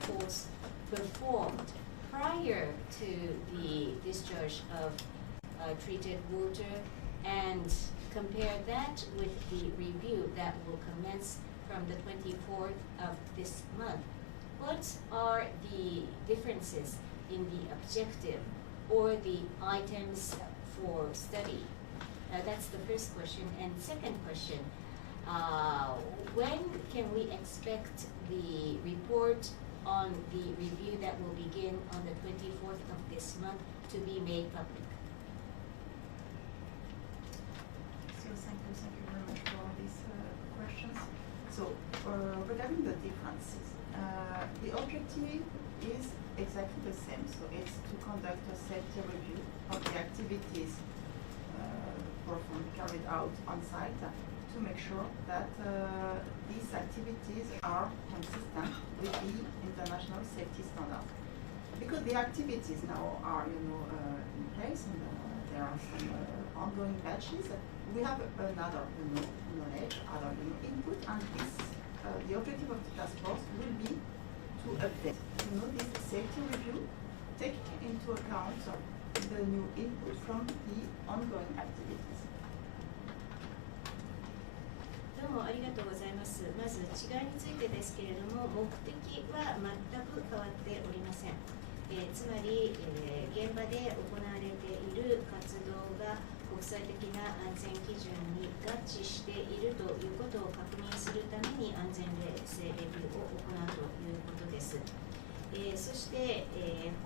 Force performed prior to the discharge of treated water and compare that with the review that will commence from the 24th of this month, what are the differences in the objective or the items for study? That's the first question. And second question, when can we expect the report on the review that will begin on the 24th of this month to be made public? So thank you very much for these questions. So regarding the differences, the objective is exactly the same. So it's to conduct a safety review of the activities carried out on site to make sure that these activities are consistent with the international safety standards. Because the activities now are, in place, and there are some ongoing batches. We have another, knowledge, other, input, and this, the objective of the task force will be to update, this safety review, taking into account the new input from the ongoing activities. どうもありがとうございます。まず違いについてですけれども、目的は全く変わっておりません。つまり、現場で行われている活動が国際的な安全基準に合致しているということを確認するために安全性レビューを行うということです。そして、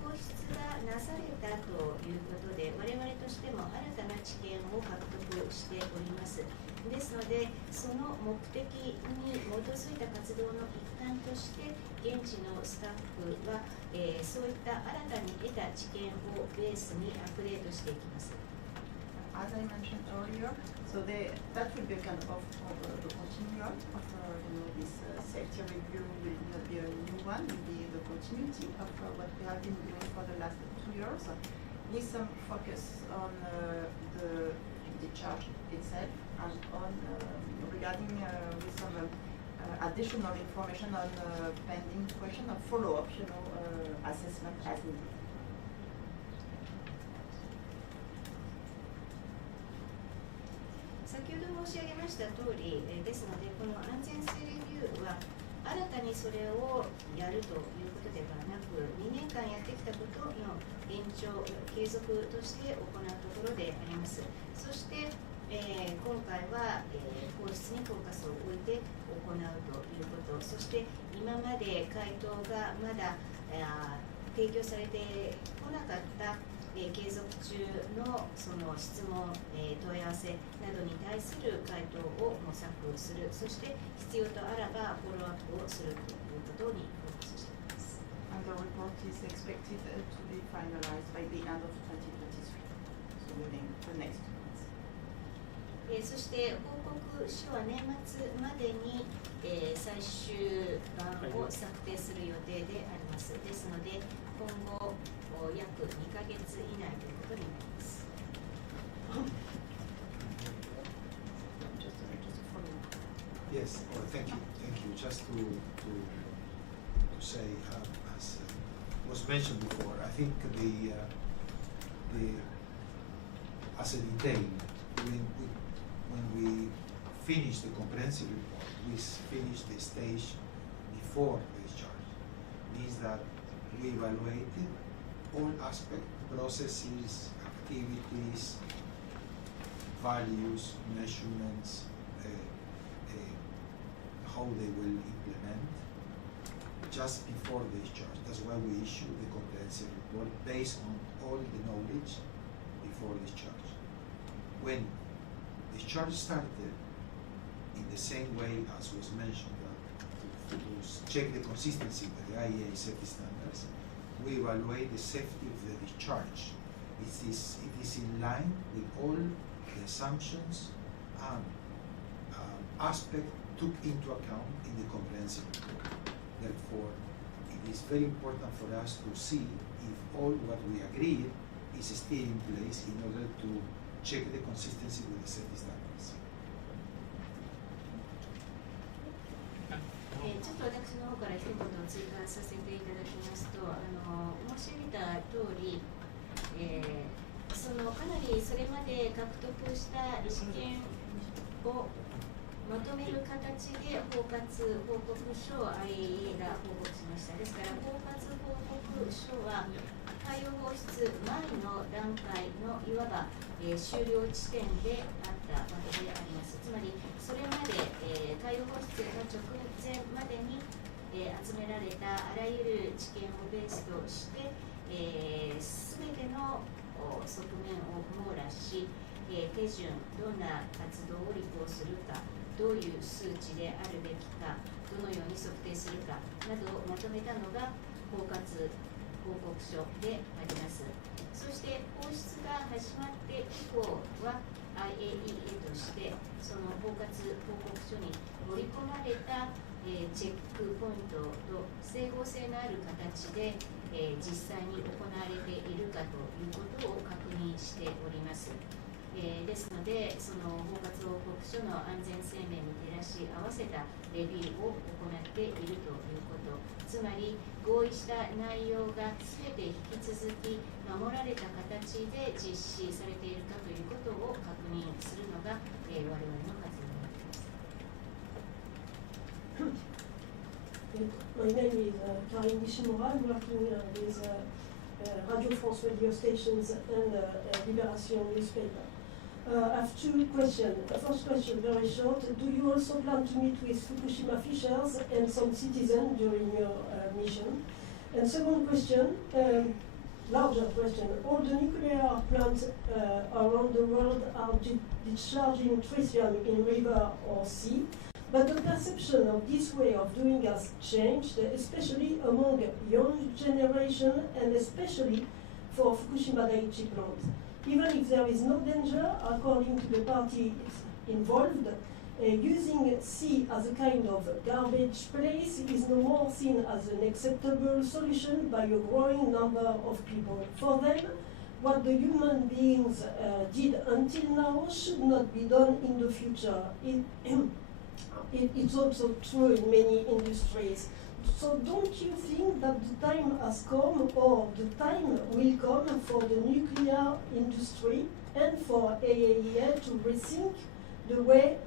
放出がなされたということで我々としても新たな知見を獲得しております。ですので、その目的に基づいた活動の一環として現地のスタッフは、そういった新たに得た知見をベースにアップデートしていきます。As I mentioned earlier, so that will be a kind of the continuum of this safety review will not be a new one, will be the continuity of what we have been doing for the last 2 years, with some focus on the discharge itself and on regarding with some additional information on pending question of follow-up, assessment as needed. 先ほど申し上げました通り、ですのでこの安全性レビューは新たにそれをやるということではなく、2年間やってきたことの延長継続として行うところであります。そして、今回は、放出にフォーカスを置いて行うということ、そして今まで回答がまだ提供されてこなかった継続中のその質問、問い合わせなどに対する回答を模索する、そして必要とあらばフォローアップをするということにフォーカスしています。And the report is expected to be finalized by the end of 2023, so within the next 2 months. そして報告書は年末までに、最終版を策定する予定であります。ですので今後約2ヶ月以内ということになります。Yes, thank you. Just to say, as was mentioned before, I think the as a detail, when we finish the comprehensive report, we finish the stage before discharge. Means that we evaluated all aspects, processes, activities, values, measurements, how they will implement just before discharge. That's why we issue the comprehensive report based on all the knowledge before discharge. When discharge started, in the same way as was mentioned, to check the consistency with the IAEA safety standards, we evaluate the safety of the discharge. It is in line with all the assumptions and aspects took into account in the comprehensive report. Therefore, it is very important for us to see if all what we agreed is still in place in order to check the consistency with the safety standards. ちょっと私の方から一言追加させていただきますと、申し上げた通り、そのかなりそれまで獲得した知見をまとめる形で包括報告書を IAEA が報告しました。ですから包括報告書は海洋放出前の段階のいわば、終了地点であったわけであります。つまりそれまで、海洋放出の直前までに、集められたあらゆる知見をベースとして、全ての側面を網羅し、手順、どんな活動を履行するか、どういう数値であるべきか、どのように測定するかなどをまとめたのが包括報告書であります。そして放出が始まって以降は IAEA としてその包括報告書に盛り込まれた、チェックポイントと整合性のある形で、実際に行われているかということを確認しております。ですので、その包括報告書の安全性面に照らし合わせたレビューを行っているということ、つまり合意した内容がすべて引き続き守られた形で実施されているかということを確認するのが、我々の活動になります。My name is Karine Nishimura. I'm working with Radio France radio stations and Libération newspaper. I have two questions. The first question, very short. Do you also plan to meet with Fukushima officials and some citizens during your mission? And second question, larger question. All the nuclear plants around the world are discharging tritium in river or sea. But the perception of this way of doing has changed, especially among young generation and especially for Fukushima Daiichi plant. Even if there is no danger, according to the parties involved, using sea as a kind of garbage place is no more seen as an acceptable solution by a growing number of people. For them, what the human beings did until now should not be done in the future. It's also true in many industries. So don't you think that the time has come, or the time will come for the nuclear industry and for IAEA to rethink the way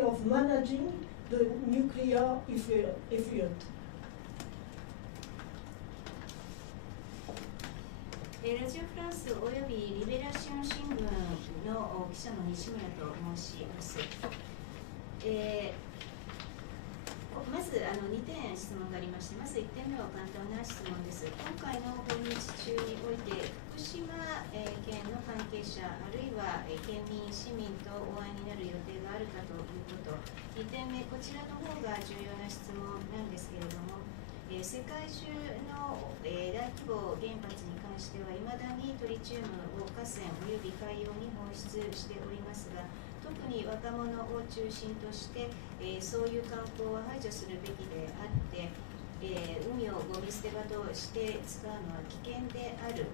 of managing the nuclear effluent? ラジオフランスおよびリベラシオン新聞の記者の西村と申します。まず2点質問がありまして、まず1点目は簡単な質問です。今回の訪日中において、福島県の関係者、あるいは県民、市民とお会いになる予定があるかということ、2点目、こちらの方が重要な質問なんですけれども、世界中の大規模原発に関しては、いまだにトリチウムを河川および海洋に放出しておりますが、特に若者を中心として、そういう観光は排除するべきであって、海をゴミ捨て場として使うのは危険である、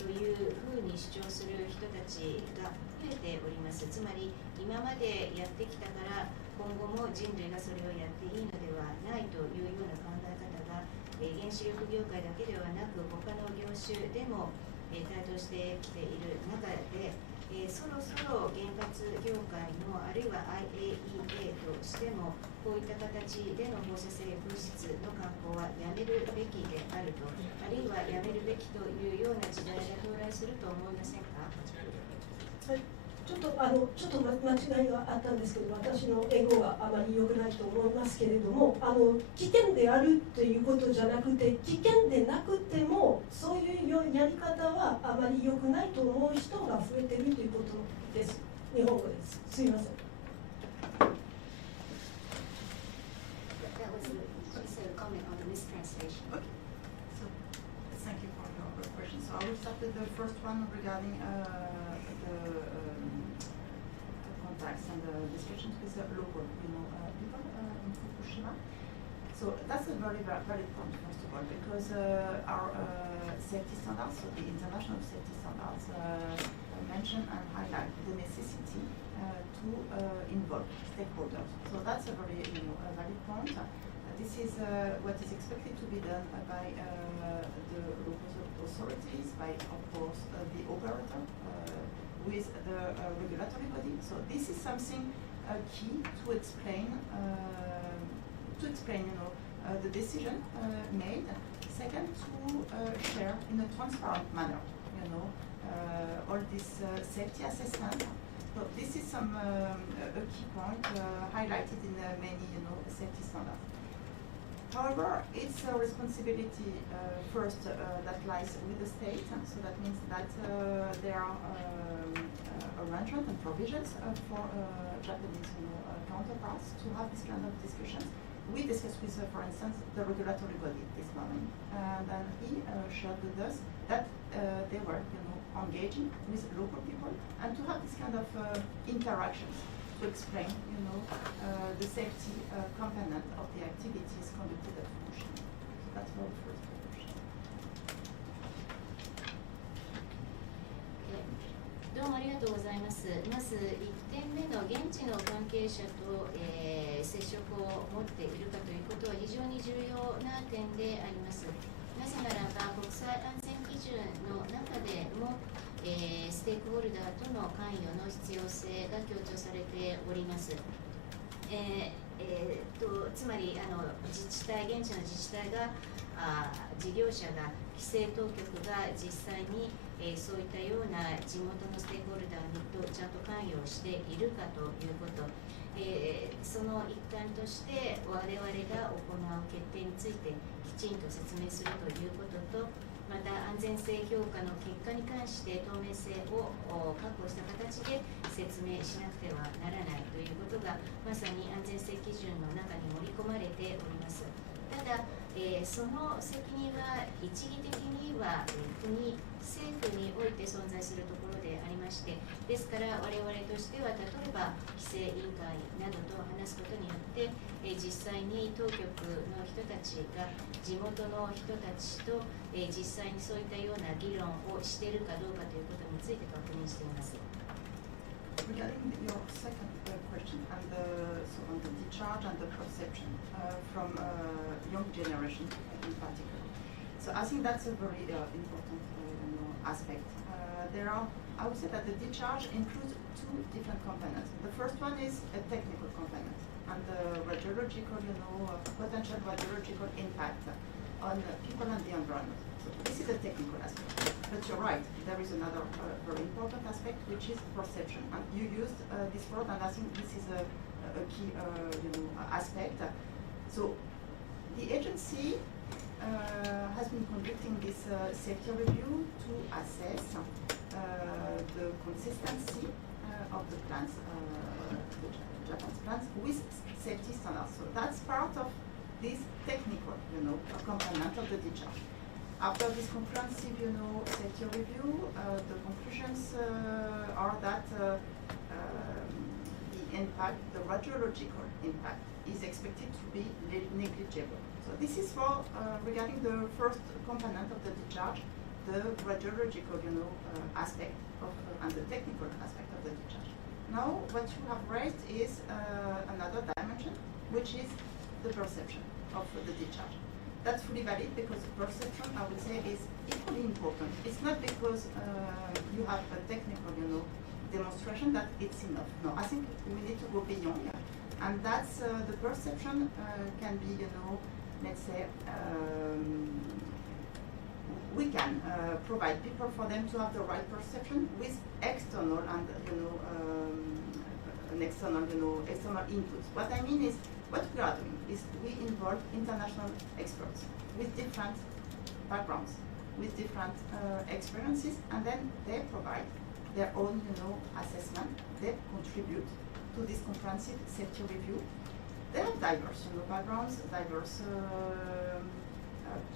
というふうに主張する人たちが増えております。つまり今までやってきたから今後も人類がそれをやっていいのではないというような考え方が、原子力業界だけではなく他の業種でも、台頭してきている中で、そろそろ原発業界のあるいは IAEA としてもこういった形での放射性物質の観光はやめるべきであると、あるいはやめるべきというような時代が到来すると思いませんか？はい、ちょっと間違いがあったんですけど、私の英語があまり良くないと思いますけれども、危険であるということじゃなくて、危険でなくてもそういうやり方はあまり良くないと思う人が増えているということです。日本語です。すいません。That was just a comment on the mistranslation. Okay. So, thank you for your question. So I will start with the first one regarding the contacts and the discussions with the local, people in Fukushima. So that's a very valid point, first of all, because our safety standards, so the international safety standards, mention and highlight the necessity to involve stakeholders. So that's a very valid point. This is what is expected to be done by the local authorities, by of course the operator, with the regulatory body. So this is something key to explain the decision made. Second, to share in a transparent manner, all this safety assessment. So this is a key point highlighted in many safety standards. However, it's a responsibility first that lies with the state, so that means that there are arrangements and provisions for Japanese counterparts to have this kind of discussions. We discussed with, for instance, the regulatory body this morning, and then he shared with us that they were engaging with local people and to have this kind of interactions to explain the safety component of the activities conducted at Fukushima. So that's our first question. どうもありがとうございます。まず1点目の現地の関係者と、接触を持っているかということは非常に重要な点であります。なぜならば国際安全基準の中でも、ステークホルダーとの関与の必要性が強調されております。つまり自治体、現地の自治体が事業者が規制当局が実際に、そういったような地元のステークホルダーにちゃんと関与しているかということ、その一環として我々が行う決定についてきちんと説明するということと、また安全性評価の結果に関して透明性を確保した形で説明しなくてはならないということがまさに安全性基準の中に盛り込まれております。ただ、その責任は一義的には国、政府において存在するところでありまして、ですから我々としては例えば規制委員会などと話すことによって、実際に当局の人たちが地元の人たちと、実際にそういったような議論をしているかどうかということについて確認しています。Regarding your second question, and so on the discharge and the perception from young generation in particular. So I think that's a very important aspect. I would say that the discharge includes two different components. The first one is a technical component, and the radiological, potential radiological impact on people and the environment. So this is a technical aspect. But you're right, there is another very important aspect, which is perception. And you used this word, and I think this is a key aspect. So the agency has been conducting this safety review to assess the consistency of the plants, the Japanese plants, with safety standards. So that's part of this technical, component of the discharge. After this comprehensive, safety review, the conclusions are that the impact, the radiological impact, is expected to be negligible. So this is for regarding the first component of the discharge, the radiological, aspect of and the technical aspect of the discharge. Now, what you have raised is another dimension, which is the perception of the discharge. That's fully valid because perception, I would say, is equally important. It's not because you have a technical, demonstration that it's enough. No, I think we need to go beyond, and that's the perception can be, let's say, we can provide people for them to have the right perception with external and an external, external inputs. What I mean is, what we are doing is we involve international experts with different backgrounds, with different experiences, and then they provide their own, assessment. They contribute to this comprehensive safety review. They have diverse, backgrounds, diverse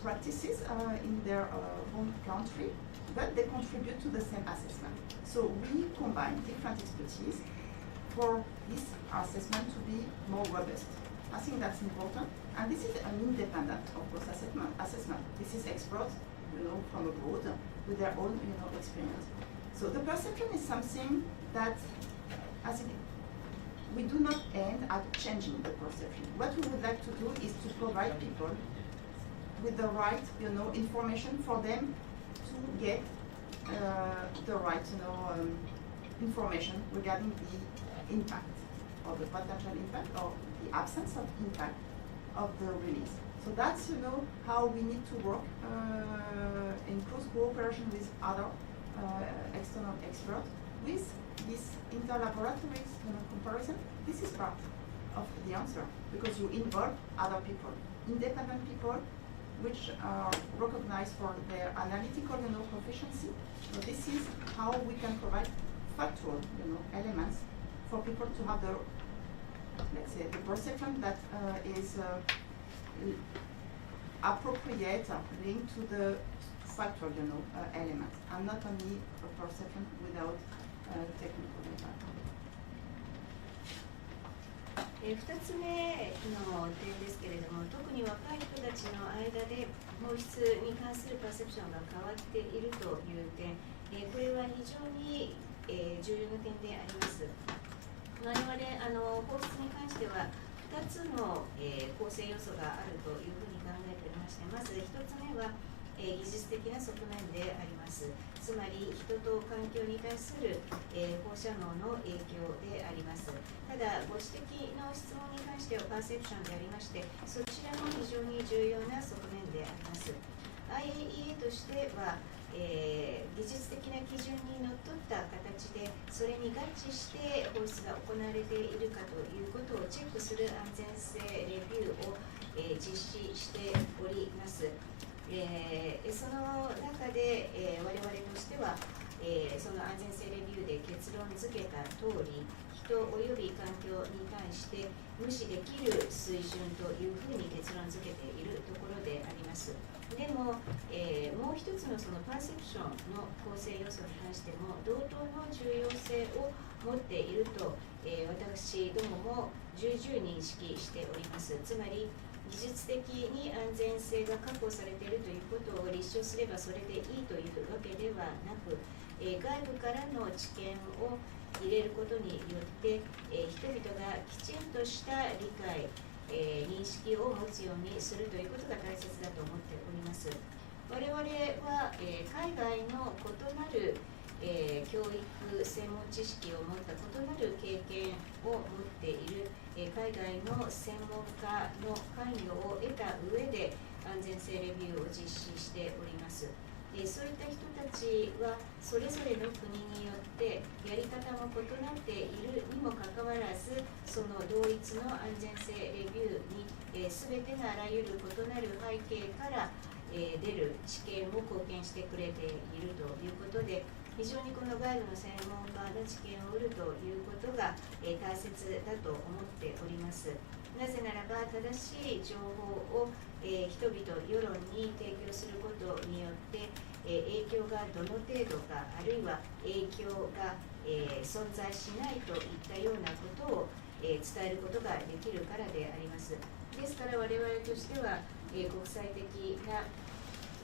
practices in their home country, but they contribute to the same assessment. So we combine different expertise for this assessment to be more robust. I think that's important, and this is an independent, of course, assessment. This is experts, from abroad with their own, experience. So the perception is something that I think we do not aim at changing the perception. What we would like to do is to provide people with the right, information for them to get the right, information regarding the impact or the potential impact or the absence of impact of the release. So that's, how we need to work in close cooperation with other external experts with this interlaboratories comparison. This is part of the answer because you involve other people, independent people, which are recognized for their analytical, proficiency. So this is how we can provide factual, elements for people to have the, let's say, the perception that is appropriate, linked to the factual, elements, and not only a perception without technical impact. 2つ目の点ですけれども、特に若い人たちの間で放出に関するパーセプションが変わっているという点、これは非常に重要な点であります。我々放出に関しては2つの構成要素があるというふうに考えておりまして、まず1つ目は技術的な側面であります。つまり人と環境に対する放射能の影響であります。ただご指摘の質問に関してはパーセプションでありまして、そちらも非常に重要な側面であります。 IAEA としては、技術的な基準にのっとった形でそれに合致して放出が行われているかということをチェックする安全性レビューを、実施しております。その中で、我々としては、その安全性レビューで結論付けた通り、人及び環境に対して無視できる水準というふうに結論付けているところであります。でも、もう一つのそのパーセプションの構成要素に関しても同等の重要性を持っていると、私どもも重々認識しております。つまり技術的に安全性が確保されているということを立証すればそれでいいというわけではなく、外部からの知見を、入れることによって、人々がきちんとした理解、認識を持つようにするということが大切だと思っております。我々は、海外の異なる、教育専門知識を持った異なる経験を持っている、海外の専門家の関与を得た上で安全性レビューを実施しております。そういった人たちはそれぞれの国によってやり方も異なっているにもかかわらず、その同一の安全性レビューに、全てがあらゆる異なる背景から出る知見を貢献してくれているということで、非常にこの外部の専門家の知見を得るということが大切だと思っております。なぜならば正しい情報を人々、世論に提供することによって影響がどの程度か、あるいは影響が存在しないといったようなことを伝えることができるからであります。ですから我々としては国際的な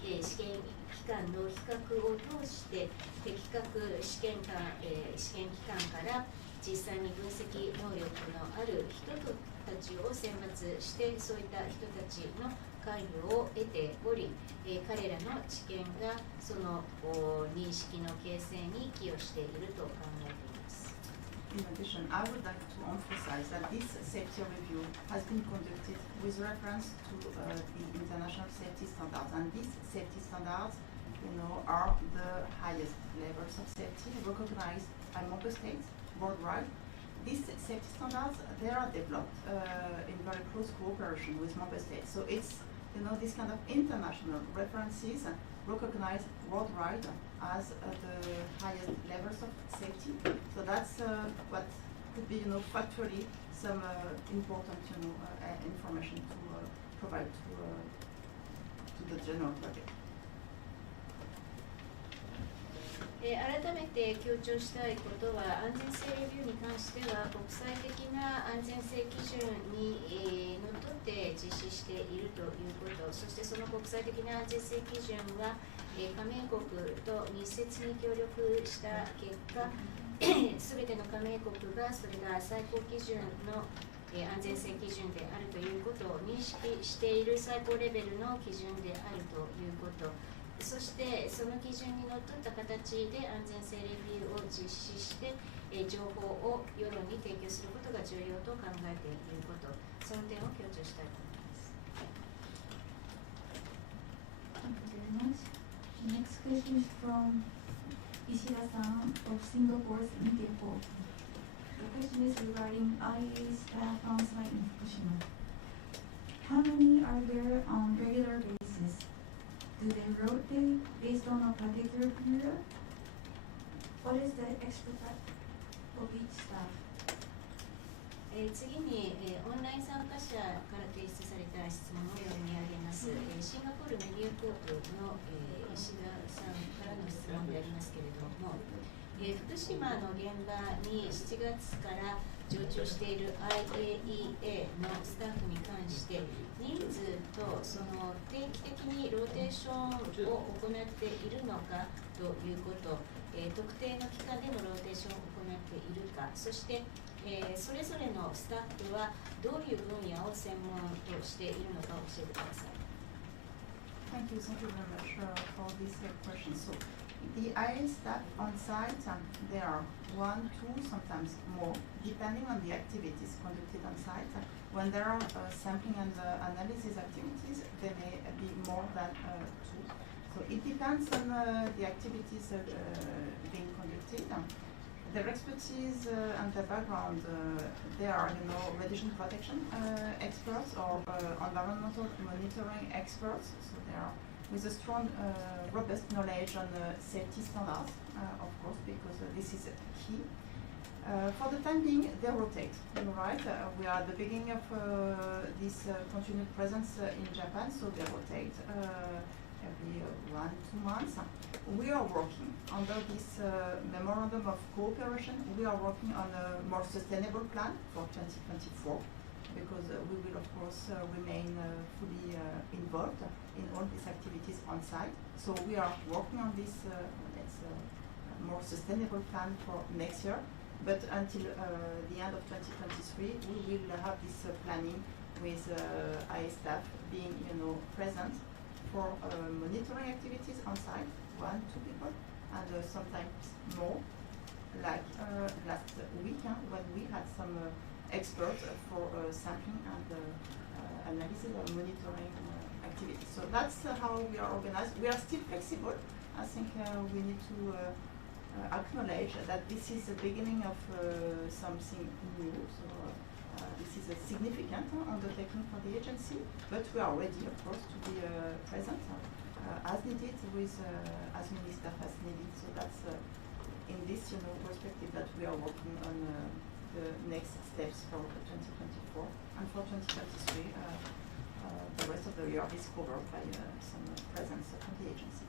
試験機関の比較を通して的確試験機関から実際に分析能力のある人たちを選抜して、そういった人たちの関与を得ており、彼らの知見がその認識の形成に寄与していると考えています。In addition, I would like to emphasize that this safety review has been conducted with reference to the international safety standards, and these safety standards, are the highest levels of safety recognized by member states worldwide. These safety standards, they are developed in very close cooperation with member states. So it's, this kind of international references recognized worldwide as the highest levels of safety. So that's what could be, factually some important, information to provide to the general public. 改めて強調したいことは、安全性レビューに関しては国際的な安全性基準にのっとって実施しているということ、そしてその国際的な安全性基準は加盟国と密接に協力した結果、すべての加盟国がそれが最高基準の安全性基準であるということを認識している最高レベルの基準であるということ、そしてその基準にのっとった形で安全性レビューを実施して、情報を世論に提供することが重要と考えていること、その点を強調したいと思います。Thank you very much. Next question is from Ishida-san of Singapore's METI. The question is regarding IAEA staff on site in Fukushima. How many are there on regular basis? Do they rotate based on a particular period? What is the expertise of each staff? 次に、オンライン参加者から提出された質問を読み上げます。シンガポールメディアコープの、石田さんからの質問でありますけれども、福島の現場に7月から常駐している IAEA のスタッフに関して人数とその定期的にローテーションを行っているのかということ、特定の期間でのローテーションを行っているか、そして、それぞれのスタッフはどういう分野を専門としているのか教えてください。Thank you very much for this question. So, the IAEA staff on site, there are 1, 2, sometimes more, depending on the activities conducted on site. When there are sampling and analysis activities, there may be more than 2. So it depends on the activities being conducted. Their expertise and their background, they are, radiation protection experts or environmental monitoring experts. So they are with a strong, robust knowledge on safety standards, of course, because this is key. For the time being, they rotate. Right? We are at the beginning of this continued presence in Japan, so they rotate every 1-2 months. We are working under this memorandum of cooperation. We are working on a more sustainable plan for 2024, because we will, of course, remain fully involved in all these activities on site. So we are working on this more sustainable plan for next year. but until the end of 2023, we will have this planning with IA staff being, present for monitoring activities on site, 1-2 people, and sometimes more. Like last week, when we had some experts for sampling and analysis and monitoring activities. So that's how we are organized. We are still flexible. I think we need to acknowledge that this is the beginning of something new. So this is a significant undertaking for the agency, but we are ready, of course, to be present as needed with as many staff as needed. So that's in this perspective that we are working on the next steps for 2024 and for 2023. The rest of the year is covered by some presence from the agency.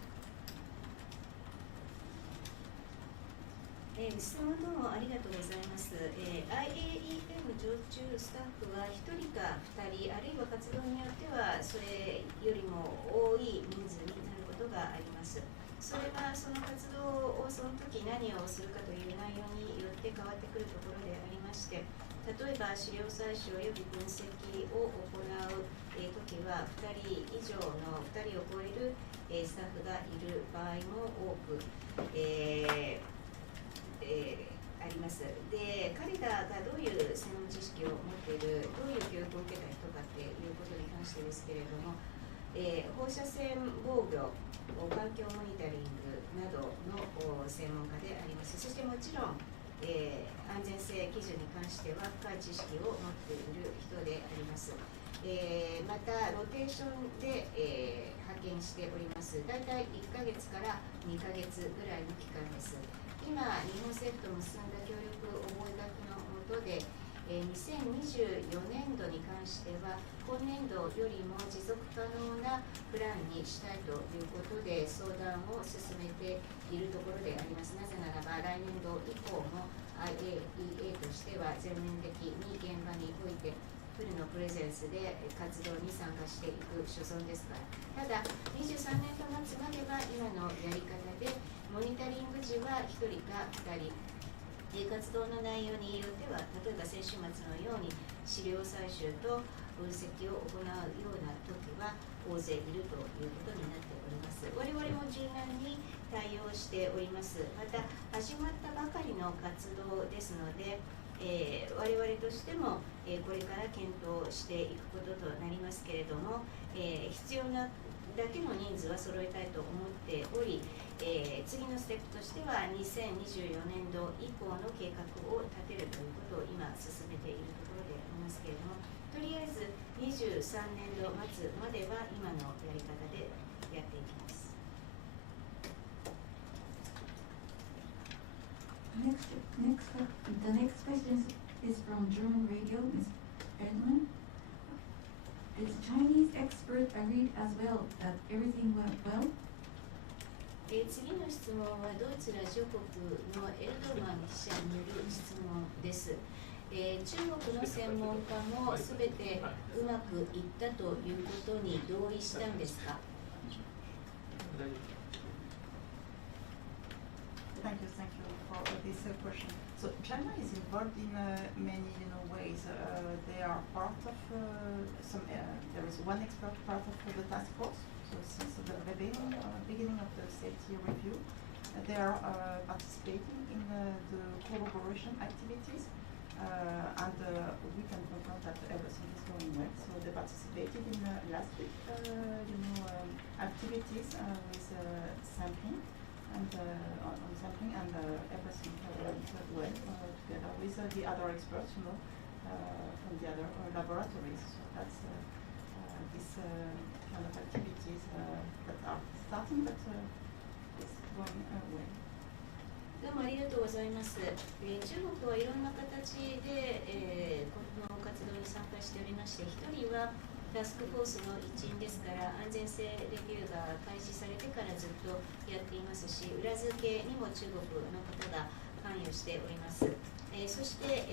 質問どうもありがとうございます。IAEA の常駐スタッフは1人か2人、あるいは活動によってはそれよりも多い人数になることがあります。それはその活動をその時何をするかという内容によって変わってくるところでありまして、例えば資料採取及び分析を行う時は2人以上の2人を超えるスタッフがいる場合も多く、あります。で、彼らがどういう専門知識を持っている、どういう教育を受けた人かっていうことに関してですけれども、放射線防御、環境モニタリングなどの専門家であります。そしてもちろん、安全性基準に関しては深い知識を持っている人であります。またロテーションで、派遣しております。だいたい1ヶ月から2ヶ月ぐらいの期間です。今、日本政府と結んだ協力覚書の下で、2024年度に関しては、今年度よりも持続可能なプランにしたいということで相談を進めているところであります。なぜならば、来年度以降も IAEA としては全面的に現場においてフルのプレゼンスで活動に参加していく所存ですから。ただ、23年度末までは今のやり方で、モニタリング時は1人か2人、活動の内容によっては、例えば先週末のように資料採集と分析を行うような時は大勢いるということになっております。我々も柔軟に対応しております。また、始まったばかりの活動ですので、我々としても、これから検討していくこととなりますけれども、必要なだけの人数は揃えたいと思っており、次のステップとしては2024年度以降の計画を立てるということを今進めているところでありますけれども、とりあえず23年度末までは今のやり方でやっていきます。The next question is from German radio, Ms. Edmund. Is Chinese expert agreed as well that everything went well? 次の質問はドイツラジオ国のエルドマン記者による質問です。中国の専門家もすべてうまくいったということに同意したんですか？ Thank you for this question. So China is involved in many ways. They are part of there is one expert part of the task force. So since the beginning of the safety review, they are participating in the collaboration activities, and we can confirm that everything is going well. So they participated in last week, activities with sampling. And on sampling, and everything went well together with the other experts, from the other laboratories. So that's this kind of activities that are starting, but it's going well. どうもありがとうございます。中国はいろんな形で、この活動に参加しておりまして、一人はタスクフォースの一員ですから、安全性レビューが開始されてからずっとやっていますし、裏付けにも中国の方が関与しております。そして、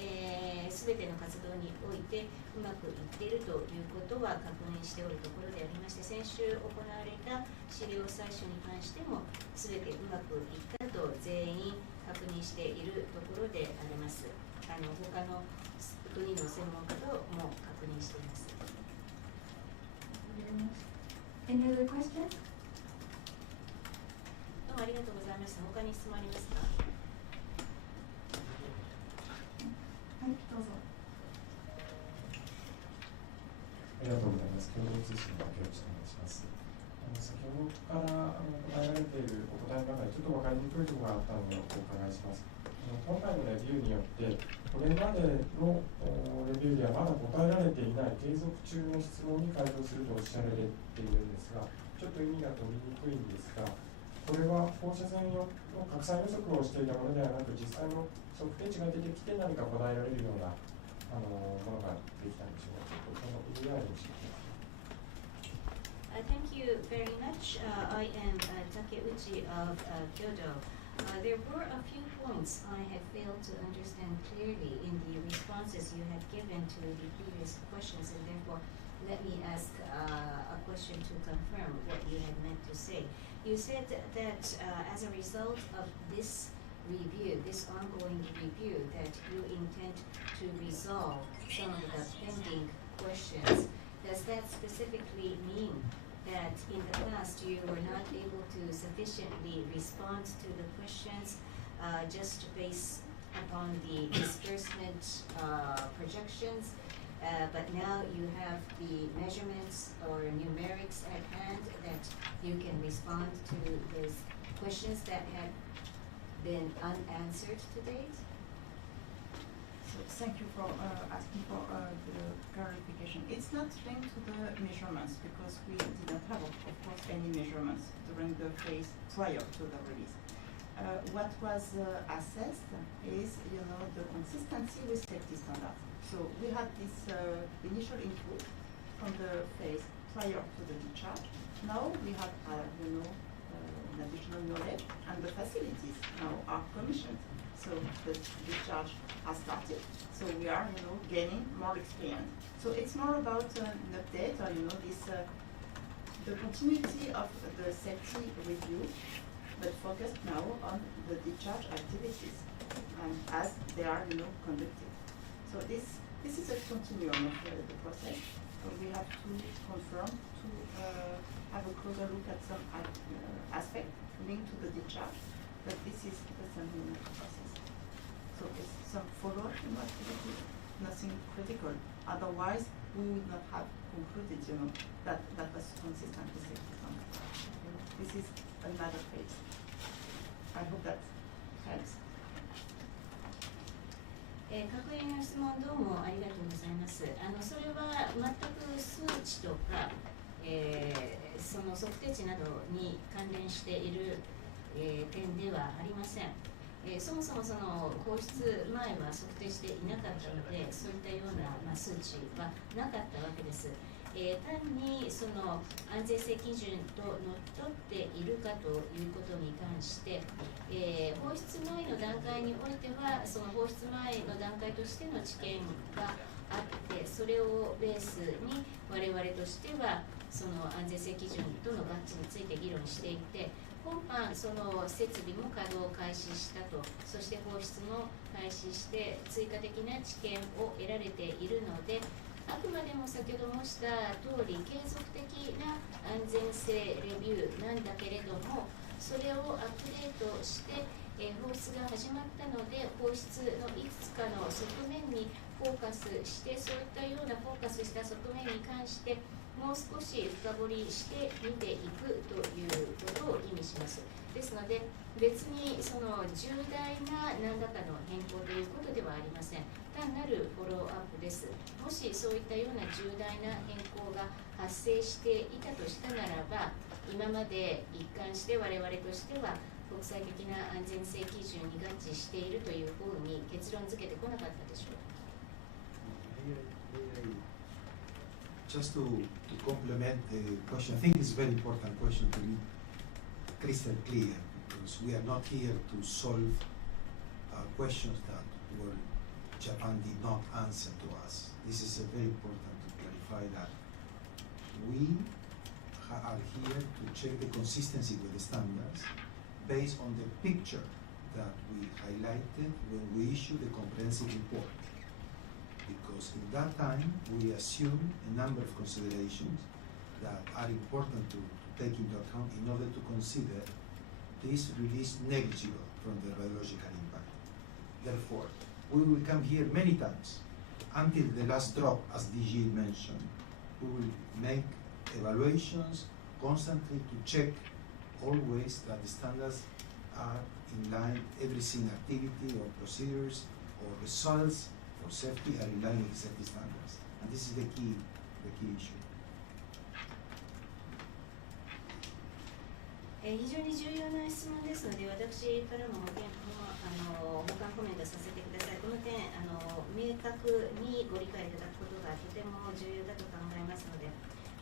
全ての活動においてうまくいっているということは確認しておるところでありまして、先週行われた資料採取に関しても全てうまくいったと全員確認しているところであります。他の国の専門家とも確認しています。Any other questions? どうもありがとうございました。他に質問ありますか？はい、どうぞ。ありがとうございます。共同通信の竹内と申します。先ほどから答えられているお答えの中でちょっと分かりにくいところがあったのでお伺いします。今回のレビューによってこれまでのレビューではまだ答えられていない継続中の質問に回答するとおっしゃられているんですが、ちょっと意味が取りにくいんですが、これは放射線の拡散予測をしていたものではなく、実際の測定値が出てきて何か答えられるようなものができたんでしょうか。ちょっとその意味合いを教えてください。Thank you very much. I am Takeuchi of Kyoto. There were a few points I have failed to understand clearly in the responses you have given to the previous questions, and therefore let me ask a question to confirm what you had meant to say. You said that as a result of this review, this ongoing review, that you intend to resolve some of the pending questions. Does that specifically mean that in the past you were not able to sufficiently respond to the questions just based upon the disbursement projections, but now you have the measurements or numerics at hand that you can respond to those questions that have been unanswered to date? So thank you for asking for the clarification. It's not linked to the measurements because we did not have, of course, any measurements during the phase prior to the release. What was assessed is, the consistency with safety standards. So we had this initial input from the phase prior to the discharge. Now we have, an additional knowledge, and the facilities now are commissioned. So the discharge has started. So we are, gaining more experience. So it's more about an update or, this the continuity of the safety review, but focused now on the discharge activities as they are, conducted. So this is a continuum of the process. We have to confirm, to have a closer look at some aspect linked to the discharge, but this is the same process. So it's some follow-up activity, nothing critical. Otherwise, we would not have concluded, that was consistent with safety standards. This is another phase. I hope that helps. 確認の質問どうもありがとうございます。それは全く数値とか、その測定値などに関連している、点ではありません。そもそもその放出前は測定していなかったので、そういったような、数値はなかったわけです。単にその安全性基準とのっとっているかということに関して、放出前の段階においてはその放出前の段階としての知見があって、それをベースに我々としてはその安全性基準との合致について議論していて、今般その設備も稼働を開始したと、そして放出も開始して追加的な知見を得られているので、あくまでも先ほど申した通り継続的な安全性レビューなんだけれども、それをアップデートして、放出が始まったので放出のいくつかの側面にフォーカスして、そういったようなフォーカスした側面に関してもう少し深掘りして見ていくということを意味します。ですので別にその重大な何らかの変更ということではありません。単なるフォローアップです。もしそういったような重大な変更が発生していたとしたならば、今まで一貫して我々としては国際的な安全性基準に合致しているというふうに結論付けてこなかったでしょう。Just to complement the question, I think it's a very important question to be crystal clear, because we are not here to solve questions that Japan did not answer to us. This is very important to clarify that we are here to check the consistency with the standards based on the picture that we highlighted when we issued the comprehensive report. Because in that time, we assumed a number of considerations that are important to take into account in order to consider this release negligible from the biological impact. Therefore, we will come here many times until the last drop, as DG mentioned. We will make evaluations constantly to check always that the standards are in line, every single activity or procedures or results for safety are in line with safety standards. And this is the key issue. 非常に重要な質問ですので、私からも補完コメントさせてください。この点明確にご理解いただくことがとても重要だと考えますので、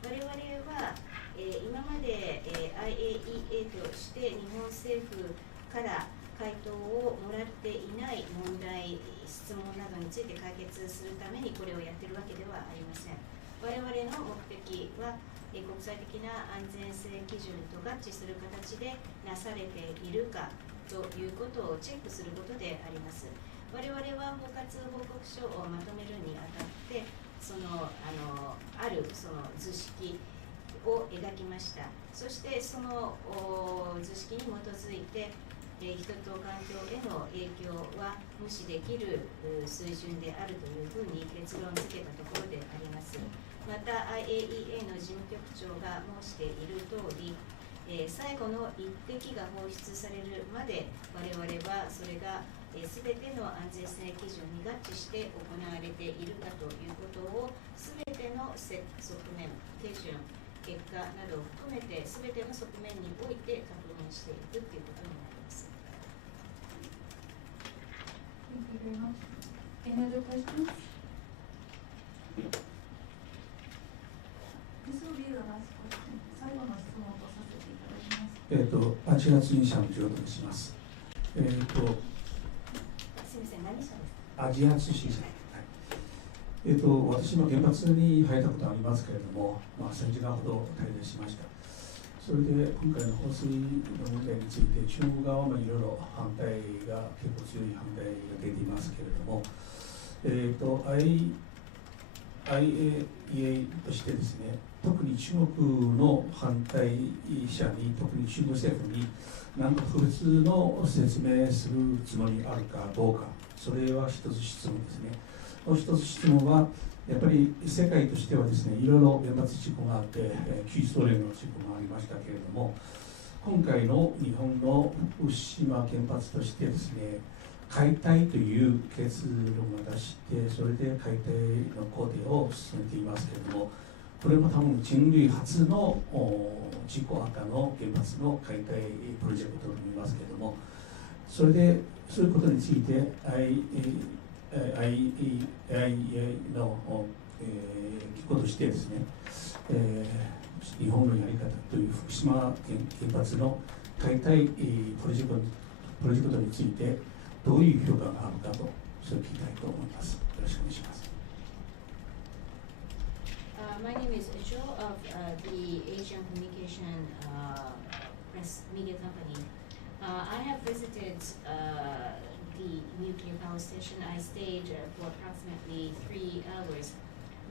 我々は、今まで、IAEA として日本政府から回答をもらっていない問題、質問などについて解決するためにこれをやっているわけではありません。我々の目的は国際的な安全性基準と合致する形でなされているかということをチェックすることであります。我々は包括報告書をまとめるにあたってあるその図式を描きました。そしてその図式に基づいて人と環境への影響は無視できる水準であるというふうに結論付けたところであります。また IAEA の事務局長が申している通り、最後の一滴が放出されるまで我々はそれがすべての安全性基準に合致して行われているかということをすべての側面、手順、結果などを含めてすべての側面において確認していくということになります。Thank you very much. Any other questions? This will be the last question. 最後の質問とさせていただきます。8月に社の上とします。すみません、何社ですか？アジア通信社。私も原発に入ったことありますけれども、3時間ほど滞在しました。それで今回の放水の問題について、中国側もいろいろ反対が、結構強い反対が出ていますけれども、IAEA としてですね、特に中国の反対者に、特に中国政府に何か個別の説明するつもりあるかどうか、それは一つ質問ですね。もう一つ質問は、やっぱり世界としてはですね、いろいろ原発事故があって、旧ソ連の事故がありましたけれども、今回の日本の福島原発としてですね、解体という結論を出して、それで解体の工程を進めていますけれども、これも多分人類初の事故赤の原発の解体プロジェクトと思いますけれども、それでそういうことについて IAEA の機構としてですね、日本のやり方という福島原発の解体プロジェクトについてどういう評価があるかと、それを聞きたいと思います。よろしくお願いします。My name is Joe of the Asian Communication Press Media Company. I have visited the nuclear power station. I stayed for approximately 3 hours.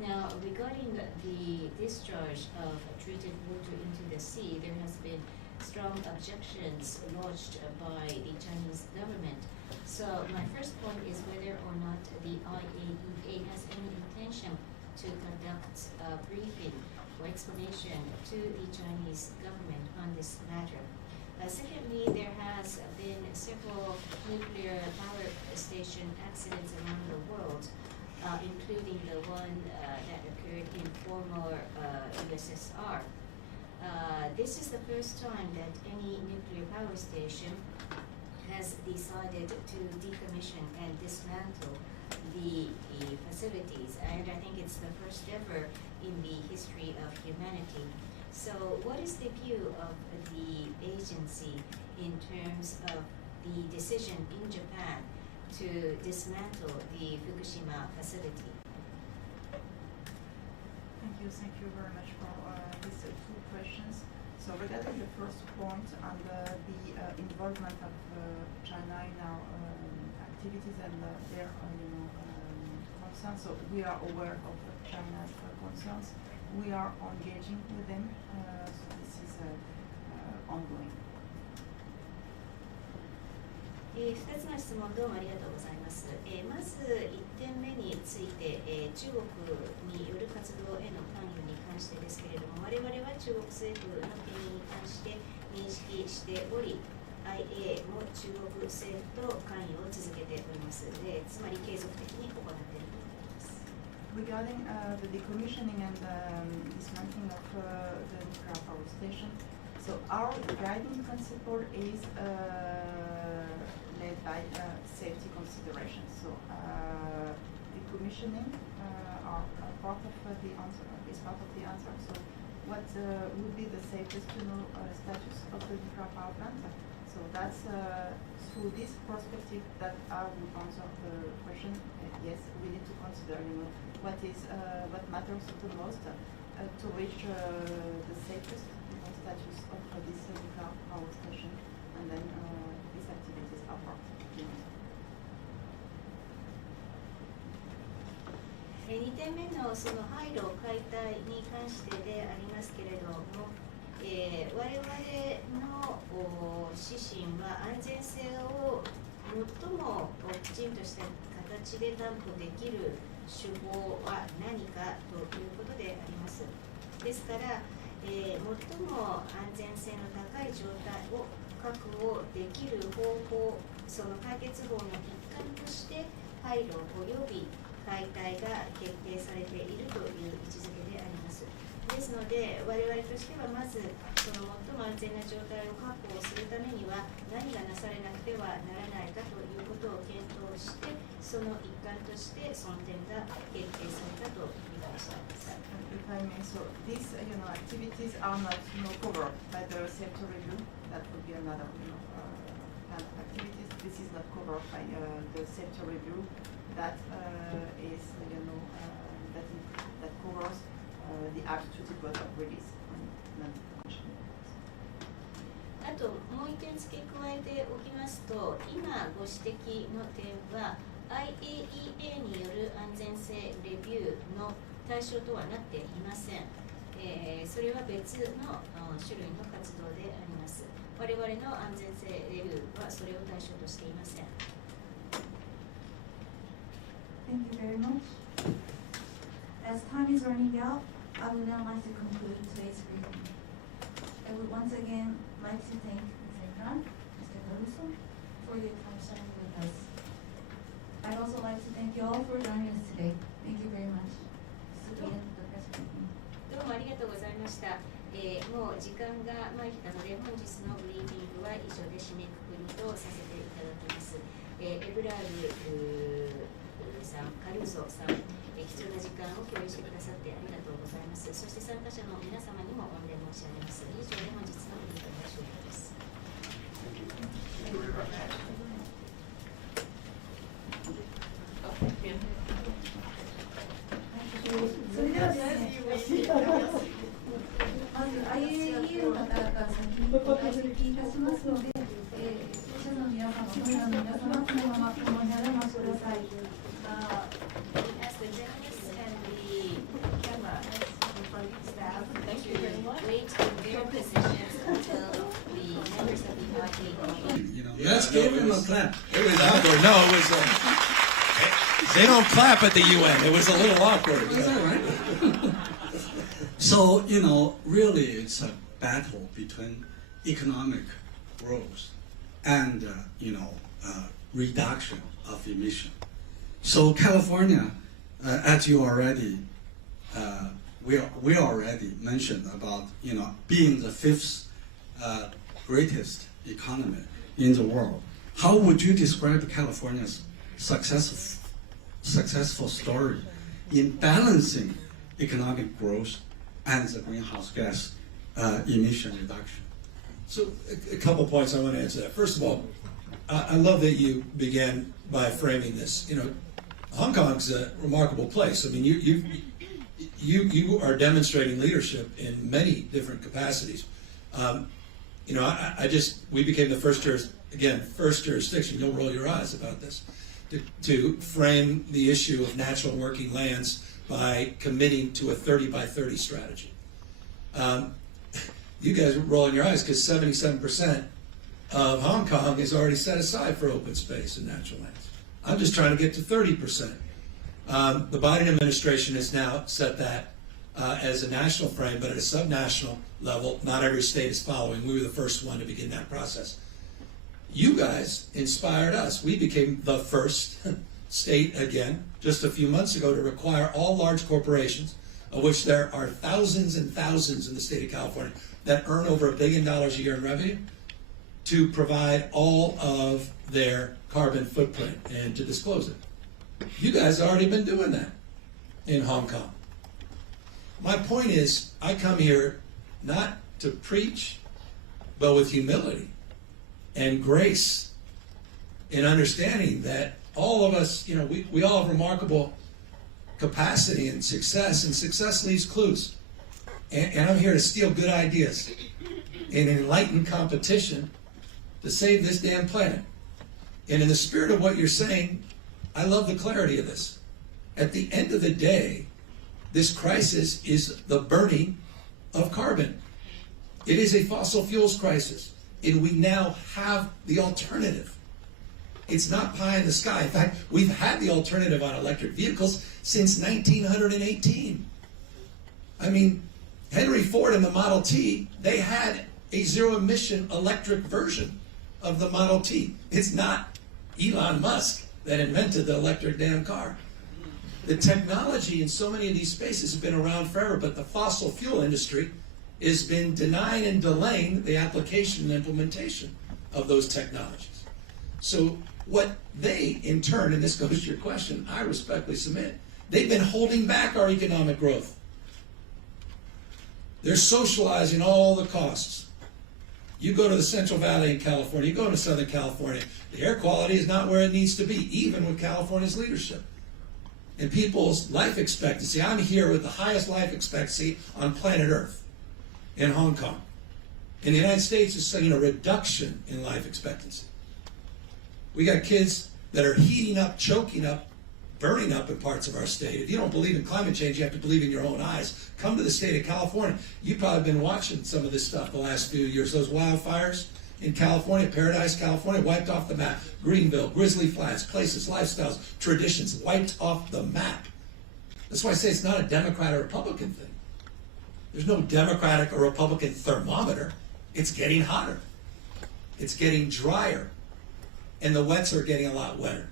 Now, regarding the discharge of treated water into the sea, there has been strong objections lodged by the Chinese government. So my first point is whether or not the IAEA has any intention to conduct a briefing or explanation to the Chinese government on this matter. Secondly, there has been several nuclear power station accidents around the world, including the one that occurred in former USSR. This is the first time that any nuclear power station has decided to decommission and dismantle the facilities, and I think it's the first ever in the history of humanity. So what is the view of the agency in terms of the decision in Japan to dismantle the Fukushima facility? Thank you very much for these 2 questions. So regarding the first point on the involvement of China in our activities and their concerns, so we are aware of China's concerns. We are engaging with them, so this is ongoing. 2つの質問どうもありがとうございます。まず1点目について、中国による活動への関与に関してですけれども、我々は中国政府の権威に関して認識しており、IA も中国政府と関与を続けております。つまり継続的に行っていると思います。Regarding the decommissioning and dismantling of the nuclear power station, so our guiding principle is led by safety considerations. So decommissioning are part of the answer. Is part of the answer. So what would be the safest status of the nuclear power plant? So that's through this perspective that I will answer the question. Yes, we need to consider, what matters the most to reach the safest status of this nuclear power station, and then these activities are part of it. 2点目のその廃炉解体に関してでありますけれども、我々の指針は安全性を最もきちんとした形で担保できる手法は何かということであります。ですから、最も安全性の高い状態を確保できる方法、その解決法の一環として廃炉および解体が決定されているという位置づけであります。ですので、我々としてはまずその最も安全な状態を確保するためには何がなされなくてはならないかということを検討して、その一環としてその点が決定されたと理解しています。If I may, so these activities are not covered by the safety review. That would be another kind of activities. This is not covered by the safety review. That is that covers the absolute date of release. あともう一点付け加えておきますと、今ご指摘の点は IAEA による安全性レビューの対象とはなっていません。それは別の種類の活動であります。我々の安全性レビューはそれを対象としていません。Thank you very much. As time is running out, I would now like to conclude today's briefing. I would once again like to thank Ms. Evrard, Mr. Caruso, for your time spent with us. I'd also like to thank you all for joining us today. Thank you very much. This is the end of the press briefing. どうもありがとうございました。もう時間が参ったので、本日のブリーフィングは以上で締めくくりとさせていただきます。エブラールさん、カルーソさん、必要な時間を共有してくださってありがとうございます。そして参加者の皆様にも御礼申し上げます。以上で本日のブリーフィングは終了です。それではですね、まず IAEA の方々先にお話しいたしますので、記者の皆様、カメラの皆様、そのままこの部屋でお待ちください。Let's give him a clap. It was awkward. No, it was. They don't clap at the UN. It was a little awkward. Is that right? So, really it's a battle between economic growth and, reduction of emission. So California, as you already, we already mentioned about, being the fifth greatest economy in the world. How would you describe California's successful story in balancing economic growth and the greenhouse gas emission reduction? So a couple points I want to answer that. First of all, I love that you began by framing this. Hong Kong's a remarkable place. I mean, you are demonstrating leadership in many different capacities. You know, we became the first jurisdiction, you'll roll your eyes about this, to frame the issue of natural working lands by committing to a 30 by 30 strategy. You guys are rolling your eyes because 77% of Hong Kong is already set aside for open space and natural lands. I'm just trying to get to 30%. The Biden administration has now set that as a national frame, but at a subnational level, not every state is following. We were the first one to begin that process. You guys inspired us. We became the first state, again, just a few months ago, to require all large corporations, of which there are thousands and thousands in the state of California, that earn over $1 billion a year in revenue, to provide all of their carbon footprint and to disclose it. You guys have already been doing that in Hong Kong. My point is, I come here not to preach, but with humility and grace in understanding that all of us, you know, we all have remarkable capacity and success leaves clues. And I'm here to steal good ideas in an enlightened competition to save this damn planet. And in the spirit of what you're saying, I love the clarity of this. At the end of the day, this crisis is the burning of carbon. It is a fossil fuels crisis, and we now have the alternative. It's not pie in the sky. In fact, we've had the alternative on electric vehicles since 1918. I mean, Henry Ford and the Model T, they had a zero-emission electric version of the Model T. It's not Elon Musk that invented the electric damn car. The technology in so many of these spaces has been around forever, but the fossil fuel industry has been denying and delaying the application and implementation of those technologies. So what they, in turn, and this goes to your question, I respectfully submit, they've been holding back our economic growth. They're socializing all the costs. You go to the Central Valley in California, you go to Southern California, the air quality is not where it needs to be, even with California's leadership. And people's life expectancy, I'm here with the highest life expectancy on planet Earth in Hong Kong. In the United States, it's seeing a reduction in life expectancy. We got kids that are heating up, choking up, burning up in parts of our state. If you don't believe in climate change, you have to believe in your own eyes. Come to the state of California. You've probably been watching some of this stuff the last few years. Those wildfires in California, Paradise, California, wiped off the map. Greenville, Grizzly Flats, places, lifestyles, traditions, wiped off the map. That's why I say it's not a Democrat or Republican thing. There's no Democratic or Republican thermometer. It's getting hotter. It's getting drier. And the wets are getting a lot wetter.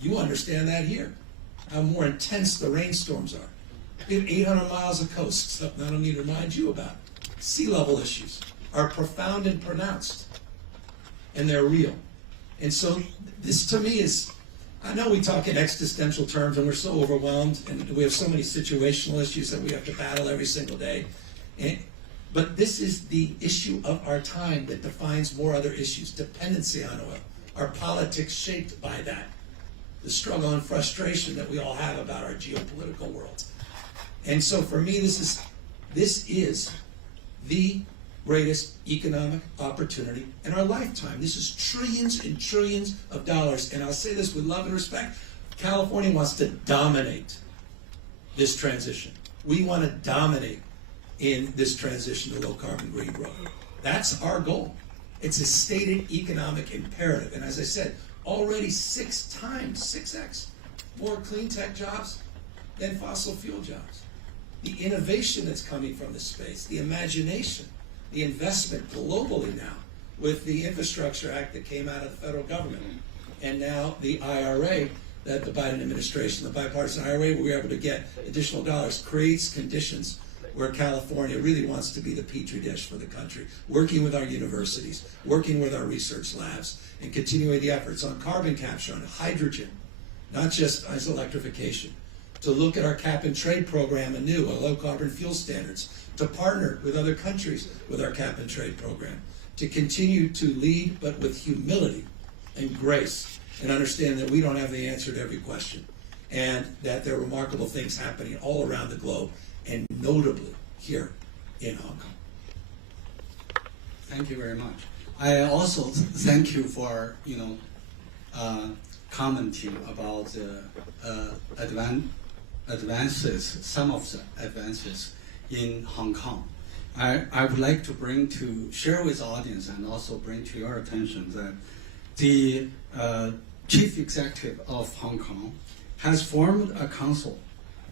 You understand that here, how more intense the rainstorms are. We have 800 miles of coast, something I don't need to remind you about. Sea level issues are profound and pronounced, and they're real. And so this to me is, I know we talk in existential terms and we're so overwhelmed and we have so many situational issues that we have to battle every single day. But this is the issue of our time that defines more other issues, dependency on oil, our politics shaped by that, the struggle and frustration that we all have about our geopolitical world. And so for me, this is the greatest economic opportunity in our lifetime. This is trillions and trillions of dollars. And I'll say this with love and respect. California wants to dominate this transition. We want to dominate in this transition to low carbon green growth. That's our goal. It's a stated economic imperative. And as I said, already 6x, more clean tech jobs than fossil fuel jobs. The innovation that's coming from this space, the imagination, the investment globally now with the Infrastructure Act that came out of the federal government, and now the IRA that the Biden administration, the bipartisan IRA, where we're able to get additional dollars, creates conditions where California really wants to be the petri dish for the country, working with our universities, working with our research labs, and continuing the efforts on carbon capture, on hydrogen, not just as electrification, to look at our cap and trade program anew, our low carbon fuel standards, to partner with other countries with our cap and trade program, to continue to lead, but with humility and grace, and understand that we don't have the answer to every question, and that there are remarkable things happening all around the globe, and notably here in Hong Kong. Thank you very much. I also thank you for commenting about the advances, some of the advances in Hong Kong. I would like to share with the audience and also bring to your attention that the chief executive of Hong Kong has formed a council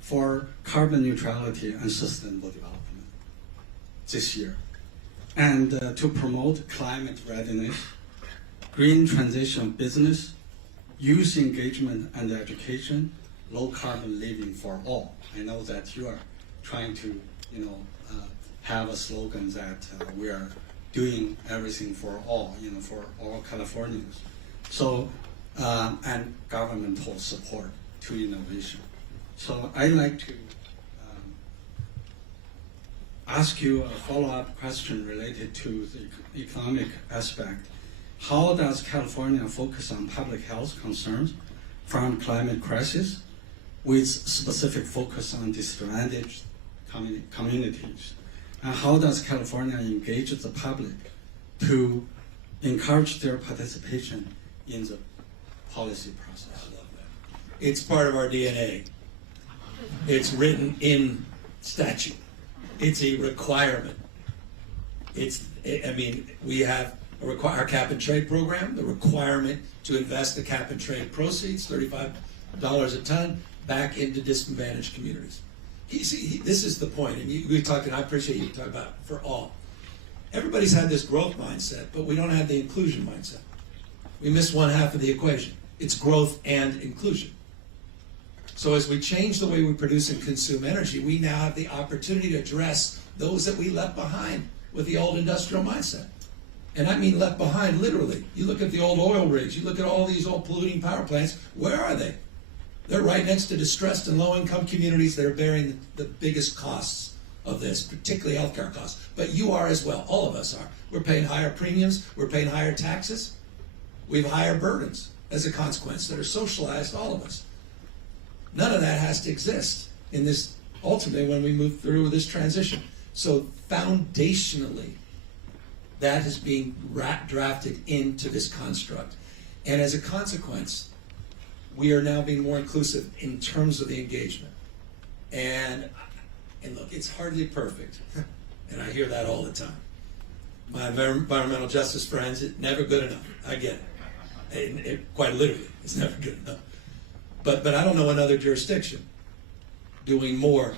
for carbon neutrality and sustainable development this year, and to promote climate readiness, green transition business, youth engagement and education, low carbon living for all. I know that you are trying to, have a slogan that we are doing everything for all, for all Californians. So, and governmental support to innovation. So I'd like to ask you a follow-up question related to the economic aspect. How does California focus on public health concerns from climate crisis with specific focus on disadvantaged communities? And how does California engage the public to encourage their participation in the policy process? I love that. It's part of our DNA. It's written in statute. It's a requirement. We have our cap and trade program, the requirement to invest the cap and trade proceeds, $35 a ton, back into disadvantaged communities. This is the point, and we talked, and I appreciate you talking about for all. Everybody's had this growth mindset, but we don't have the inclusion mindset. We miss one half of the equation. It's growth and inclusion. So as we change the way we produce and consume energy, we now have the opportunity to address those that we left behind with the old industrial mindset. And I mean left behind literally. You look at the old oil rigs, you look at all these old polluting power plants, where are they? They're right next to distressed and low-income communities that are bearing the biggest costs of this, particularly healthcare costs. But you are as well, all of us are. We're paying higher premiums, we're paying higher taxes, we have higher burdens as a consequence that are socialized, all of us. None of that has to exist in this, ultimately, when we move through this transition. So foundationally, that is being drafted into this construct. And as a consequence, we are now being more inclusive in terms of the engagement. And look, it's hardly perfect. And I hear that all the time. My environmental justice friends, it's never good enough. I get it. Quite literally, it's never good enough. But I don't know another jurisdiction doing more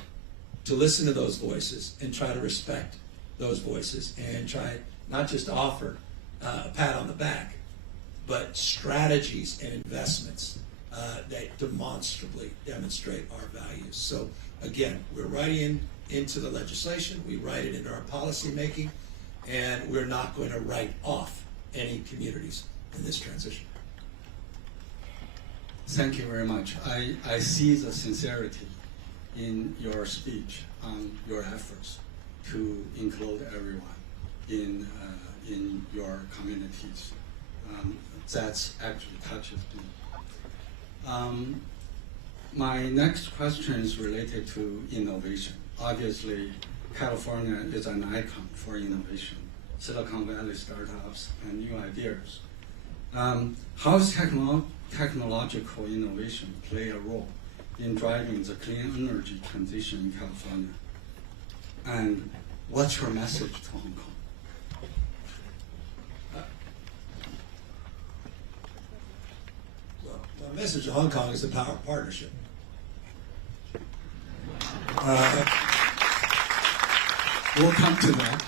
to listen to those voices and try to respect those voices and try not just to offer a pat on the back, but strategies and investments that demonstrably demonstrate our values. So again, we're writing into the legislation, we write it into our policy making, and we're not going to write off any communities in this transition. Thank you very much. I see the sincerity in your speech on your efforts to include everyone in your communities. That's actually touches me. My next question is related to innovation. Obviously, California is an icon for innovation, Silicon Valley startups and new ideas. How does technological innovation play a role in driving the clean energy transition in California? And what's your message to Hong Kong? My message to Hong Kong is the power of partnership. We'll come to that.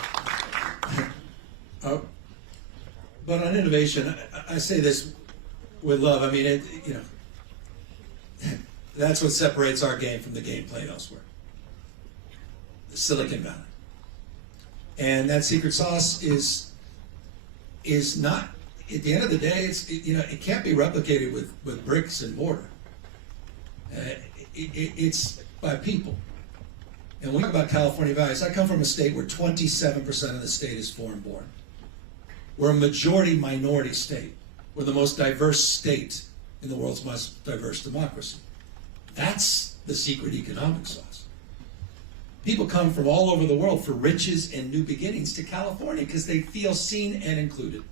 But on innovation, I say this with love. I mean, that's what separates our game from the game played elsewhere. The Silicon Valley. And that secret sauce is not, at the end of the day, it can't be replicated with bricks and mortar. It's by people. And when we talk about California values, I come from a state where 27% of the state is foreign born. We're a majority minority state. We're the most diverse state in the world's most diverse democracy. That's the secret economic sauce. People come from all over the world for riches and new beginnings to California because they feel seen and included.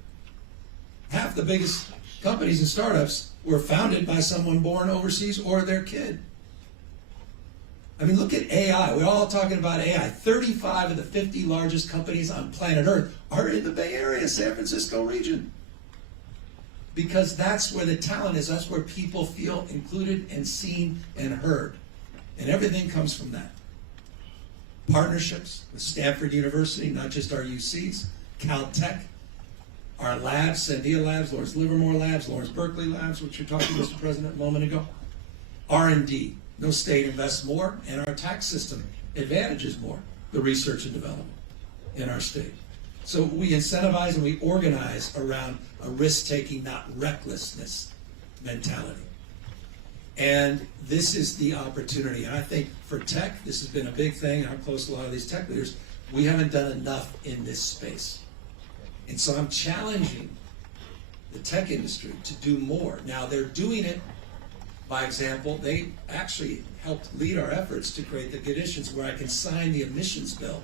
Half the biggest companies and startups were founded by someone born overseas or their kid. I mean, look at AI. We're all talking about AI. 35 of the 50 largest companies on planet Earth are in the Bay Area, San Francisco region. Because that's where the talent is. That's where people feel included and seen and heard. And everything comes from that. Partnerships with Stanford University, not just our UCs, Caltech, our labs, Sandia Labs, Lawrence Livermore Labs, Lawrence Berkeley Labs, which you're talking to Mr. President a moment ago. R&D. No state invests more, and our tax system advantages more the research and development in our state. So we incentivize and we organize around a risk-taking, not recklessness mentality. And this is the opportunity. And I think for tech, this has been a big thing. I'm close to a lot of these tech leaders. We haven't done enough in this space. And so I'm challenging the tech industry to do more. Now, they're doing it. By example, they actually helped lead our efforts to create the conditions where I can sign the emissions bill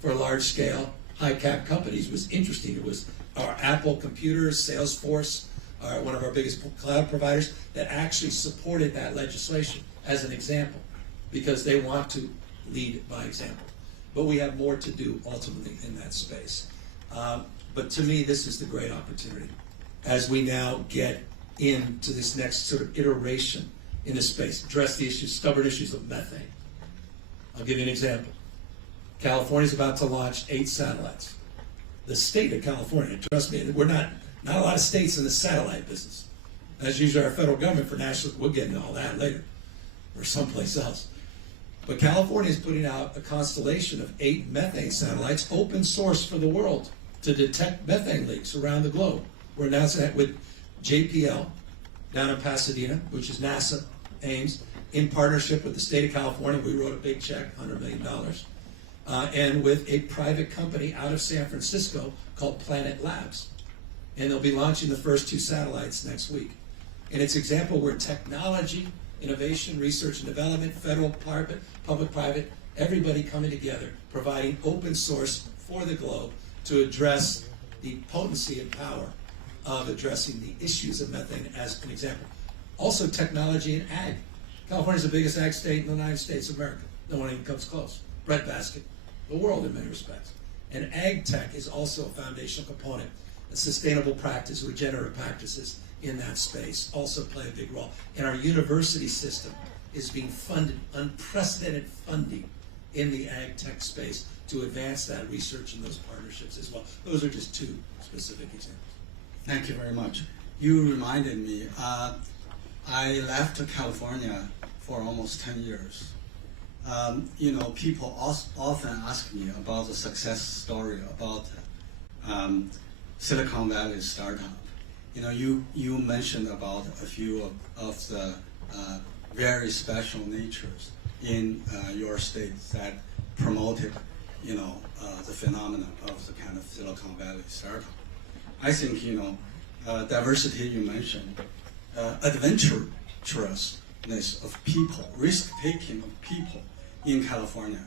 for large-scale, high-cap companies. It was interesting. It was our Apple computers, Salesforce, one of our biggest cloud providers, that actually supported that legislation as an example because they want to lead by example. But we have more to do ultimately in that space. But to me, this is the great opportunity as we now get into this next sort of iteration in this space, address the issues, stubborn issues of methane. I'll give you an example. California's about to launch 8 satellites. The state of California, trust me, we're not a lot of states in the satellite business. That's usually our federal government for national, we'll get into all that later, or someplace else. But California is putting out a constellation of 8 methane satellites, open source for the world, to detect methane leaks around the globe. We're announcing that with JPL down in Pasadena, which is NASA, Ames, in partnership with the state of California. We wrote a big check, $100 million, and with a private company out of San Francisco called Planet Labs. And they'll be launching the first 2 satellites next week. And it's an example where technology, innovation, research and development, federal, private, public-private, everybody coming together, providing open source for the globe to address the potency and power of addressing the issues of methane as an example. Also technology and ag. California's the biggest ag state in the United States of America. No one even comes close. Breadbasket, the world in many respects. And ag tech is also a foundational component. A sustainable practice, regenerative practices in that space also play a big role. And our university system is being funded, unprecedented funding in the ag tech space to advance that research and those partnerships as well. Those are just 2 specific examples. Thank you very much. You reminded me, I left California for almost 10 years. People often ask me about the success story about Silicon Valley startup. You mentioned about a few of the very special natures in your state that promoted, the phenomenon of the kind of Silicon Valley startup. I think, diversity you mentioned, adventurousness of people, risk-taking of people in California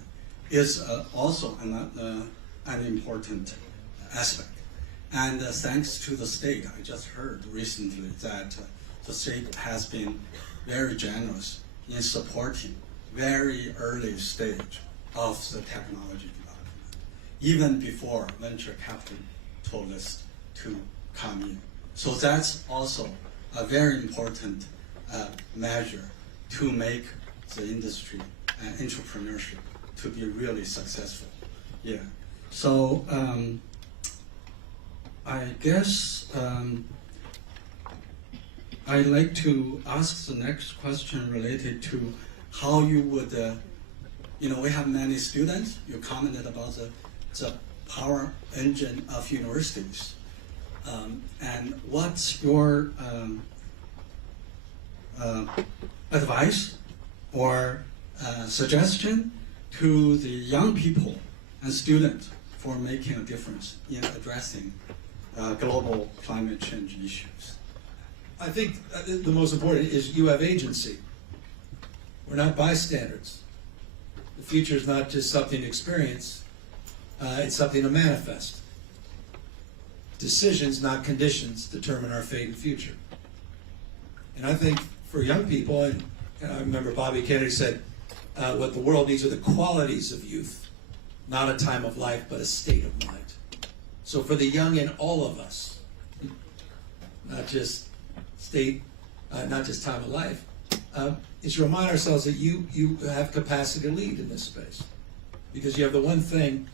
is also an important aspect. And thanks to the state, I just heard recently that the state has been very generous in supporting very early stage of the technology development, even before venture capitalists to come in. So that's also a very important measure to make the industry and entrepreneurship to be really successful. Yeah. So I guess I'd like to ask the next question related to how you would, we have many students. You commented about the power engine of universities. And what's your advice or suggestion to the young people and students for making a difference in addressing global climate change issues? I think the most important is you have agency. We're not bystanders. The future is not just something to experience, it's something to manifest. Decisions, not conditions, determine our fate and future. And I think for young people, and I remember Bobby Kennedy said, what the world needs are the qualities of youth, not a time of life, but a state of mind. So for the young in all of us, not just not just time of life, is to remind ourselves that you have capacity to lead in this space. Because you have the one thing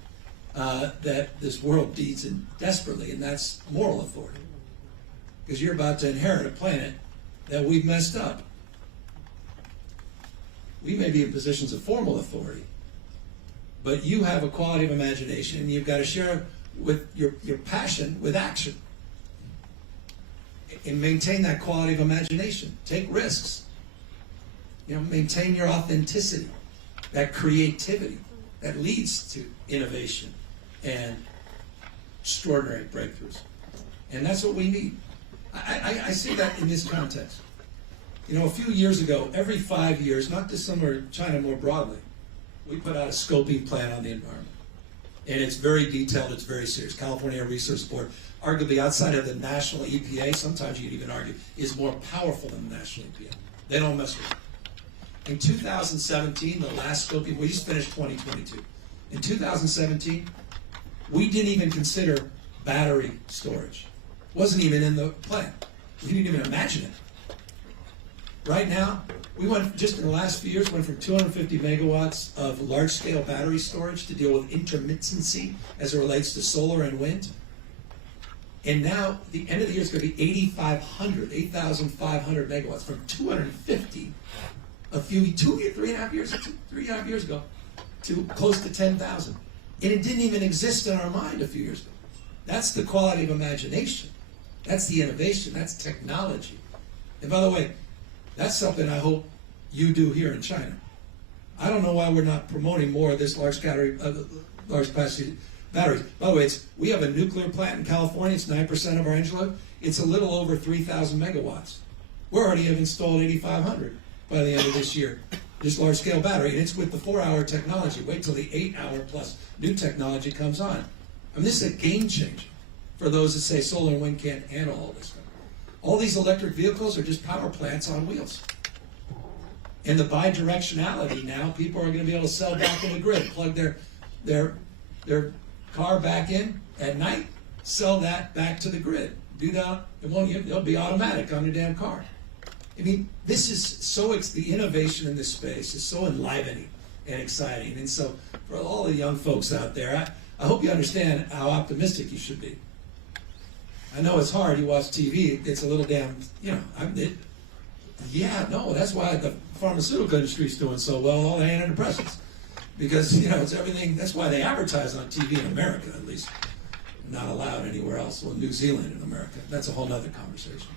that this world needs desperately, and that's moral authority. Because you're about to inherit a planet that we've messed up. We may be in positions of formal authority, but you have a quality of imagination, and you've got to share with your passion with action. And maintain that quality of imagination. Take risks. Maintain your authenticity, that creativity that leads to innovation and extraordinary breakthroughs. And that's what we need. I see that in this context. A few years ago, every 5 years, not dissimilar to China more broadly, we put out a scoping plan on the environment. And it's very detailed, it's very serious. California Air Resources Board, arguably outside of the national EPA, sometimes you'd even argue, is more powerful than the national EPA. They don't mess with it. In 2017, the last scoping, we just finished 2022. In 2017, we didn't even consider battery storage. Wasn't even in the plan. We didn't even imagine it. Right now, we went, just in the last few years, went from 250 megawatts of large-scale battery storage to deal with intermittency as it relates to solar and wind. And now, the end of the year is going to be 8,500 megawatts, from 250 three and a half years ago, to close to 10,000. And it didn't even exist in our mind a few years ago. That's the quality of imagination. That's the innovation. That's technology. And by the way, that's something I hope you do here in China. I don't know why we're not promoting more of this large capacity batteries. By the way, we have a nuclear plant in California. It's 9% of our energy load. It's a little over 3,000 megawatts. We already have installed 8,500 by the end of this year. This large-scale battery, and it's with the 4-hour technology. Wait till the 8-hour plus new technology comes on. This is a game changer for those that say solar and wind can't handle all this stuff. All these electric vehicles are just power plants on wheels. And the bidirectionality now, people are going to be able to sell back in the grid, plug their car back in at night, sell that back to the grid. Do that, it'll be automatic on your damn car. This is the innovation in this space is so enlivening and exciting. And so for all the young folks out there, I hope you understand how optimistic you should be. I know it's hard. You watch TV, it's a little damn, that's why the pharmaceutical industry is doing so well, all the antidepressants. Because, it's everything, that's why they advertise on TV in America, at least. Not allowed anywhere else. Well, New Zealand and America. That's a whole nother conversation.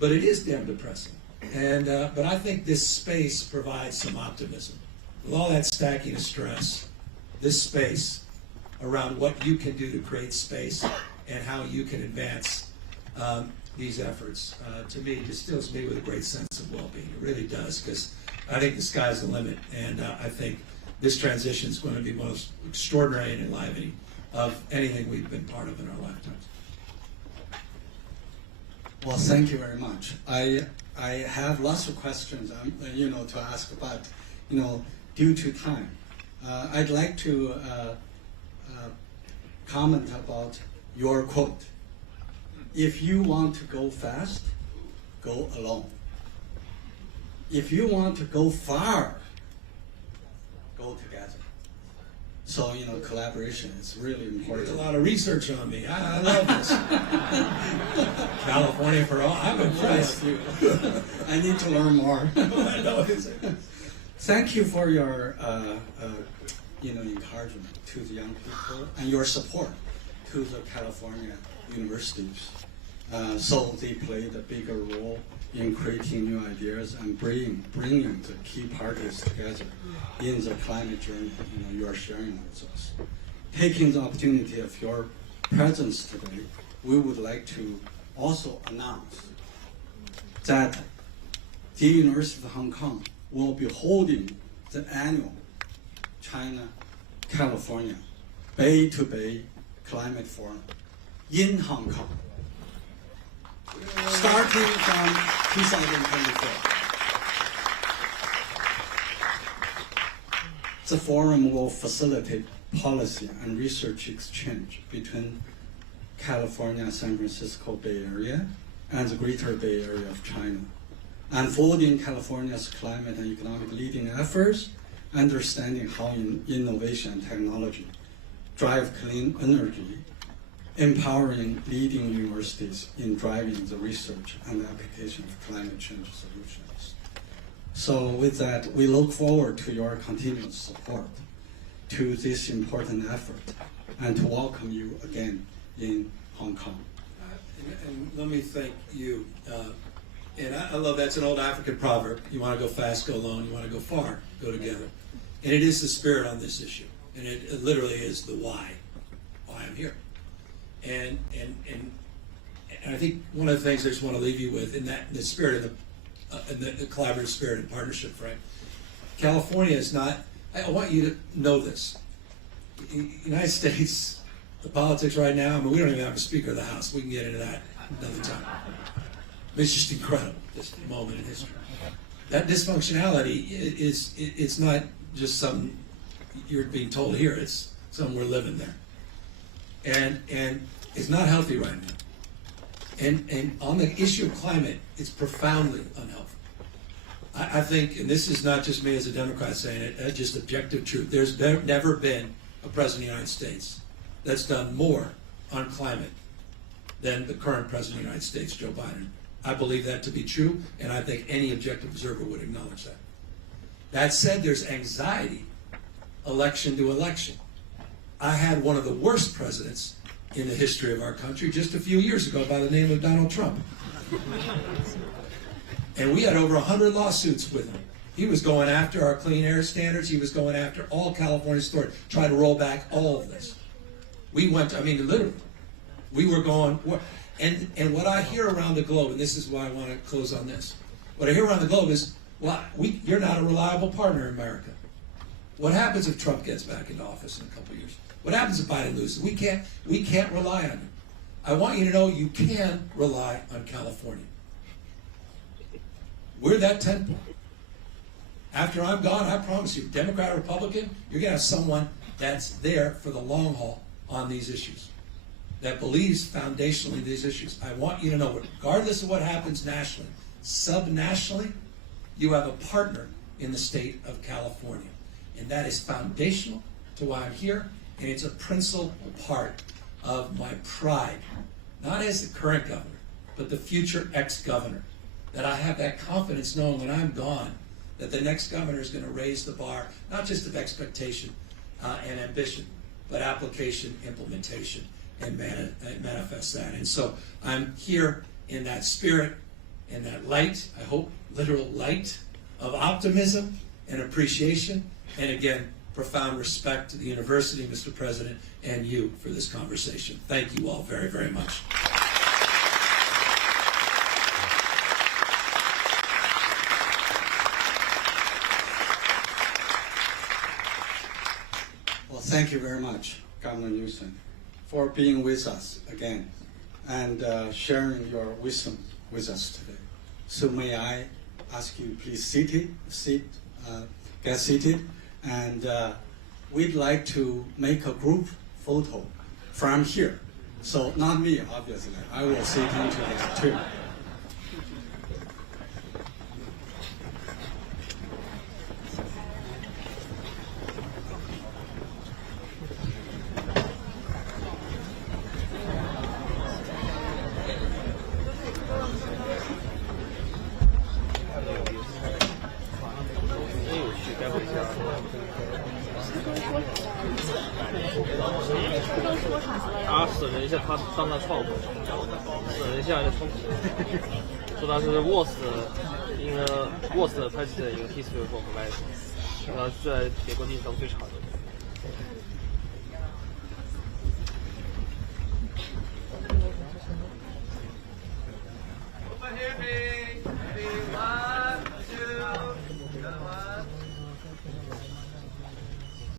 But it is damn depressing. And but I think this space provides some optimism. With all that stacking of stress, this space around what you can do to create space and how you can advance these efforts, to me, distills me with a great sense of well-being. It really does, because I think the sky's the limit, and I think this transition is going to be the most extraordinary and enlivening of anything we've been part of in our lifetimes. Well, thank you very much. I have lots of questions, to ask, but due to time, I'd like to comment about your quote. If you want to go fast, go alone. If you want to go far, go together. So, collaboration is really important. There's a lot of research on me. I love this. California for all. I'm impressed. I need to learn more. Thank you for your encouragement to the young people and your support to the California universities. So they played a bigger role in creating new ideas and bringing the key parties together in the climate journey you are sharing with us. Taking the opportunity of your presence today, we would like to also announce that the University of Hong Kong will be holding the annual China, California, Bay to Bay Climate Forum in Hong Kong, starting from 2024. The forum will facilitate policy and research exchange between California, San Francisco Bay Area, and the Greater Bay Area of China, unfolding California's climate and economic leading efforts, understanding how innovation and technology drive clean energy, empowering leading universities in driving the research and application of climate change solutions. So with that, we look forward to your continued support to this important effort and to welcome you again in Hong Kong. And let me thank you. And I love that's an old African proverb. You want to go fast, go alone. You want to go far, go together. And it is the spirit on this issue. And it literally is the why I'm here. And I think one of the things I just want to leave you with in the spirit of the collaborative spirit and partnership, Frank. California is not, I want you to know this. United States, the politics right now, I mean, we don't even have a Speaker of the House. We can get into that another time. It's just incredible, this moment in history. That dysfunctionality it's not just something you're being told here, it's something we're living there. And it's not healthy right now. And on the issue of climate, it's profoundly unhealthy. I think, and this is not just me as a Democrat saying it, that's just objective truth. There's never been a president of the United States that's done more on climate than the current president of the United States, Joe Biden. I believe that to be true, and I think any objective observer would acknowledge that. That said, there's anxiety, election to election. I had one of the worst presidents in the history of our country just a few years ago by the name of Donald Trump. And we had over 100 lawsuits with him. He was going after our clean air standards. He was going after all California's authority, trying to roll back all of this. We went, I mean, literally, we were going, and what I hear around the globe, and this is why I want to close on this. What I hear around the globe is, well, you're not a reliable partner in America. What happens if Trump gets back into office in a couple of years? What happens if Biden loses? We can't rely on him. I want you to know you can rely on California. We're that temple. After I'm gone, I promise you, Democrat or Republican, you're going to have someone that's there for the long haul on these issues, that believes foundationally in these issues. I want you to know, regardless of what happens nationally, subnationally, you have a partner in the state of California. And that is foundational to why I'm here, and it's a principal part of my pride, not as the current governor, but the future ex-governor, that I have that confidence knowing when I'm gone that the next governor is going to raise the bar, not just of expectation and ambition, but application, implementation, and manifest that. And so I'm here in that spirit, in that light, I hope literal light of optimism and appreciation, and again, profound respect to the university, Mr. President, and you for this conversation. Thank you all very, very much. Well, thank you very much, Governor Newsom, for being with us again and sharing your wisdom with us today. So may I ask you please get seated, and we'd like to make a group photo from here. So not me, obviously. I will sit into that too.审了一下他当的创作，审了一下就冲突，说他是 worst president in the history of America， 他是在美国历史上最差的。Over here,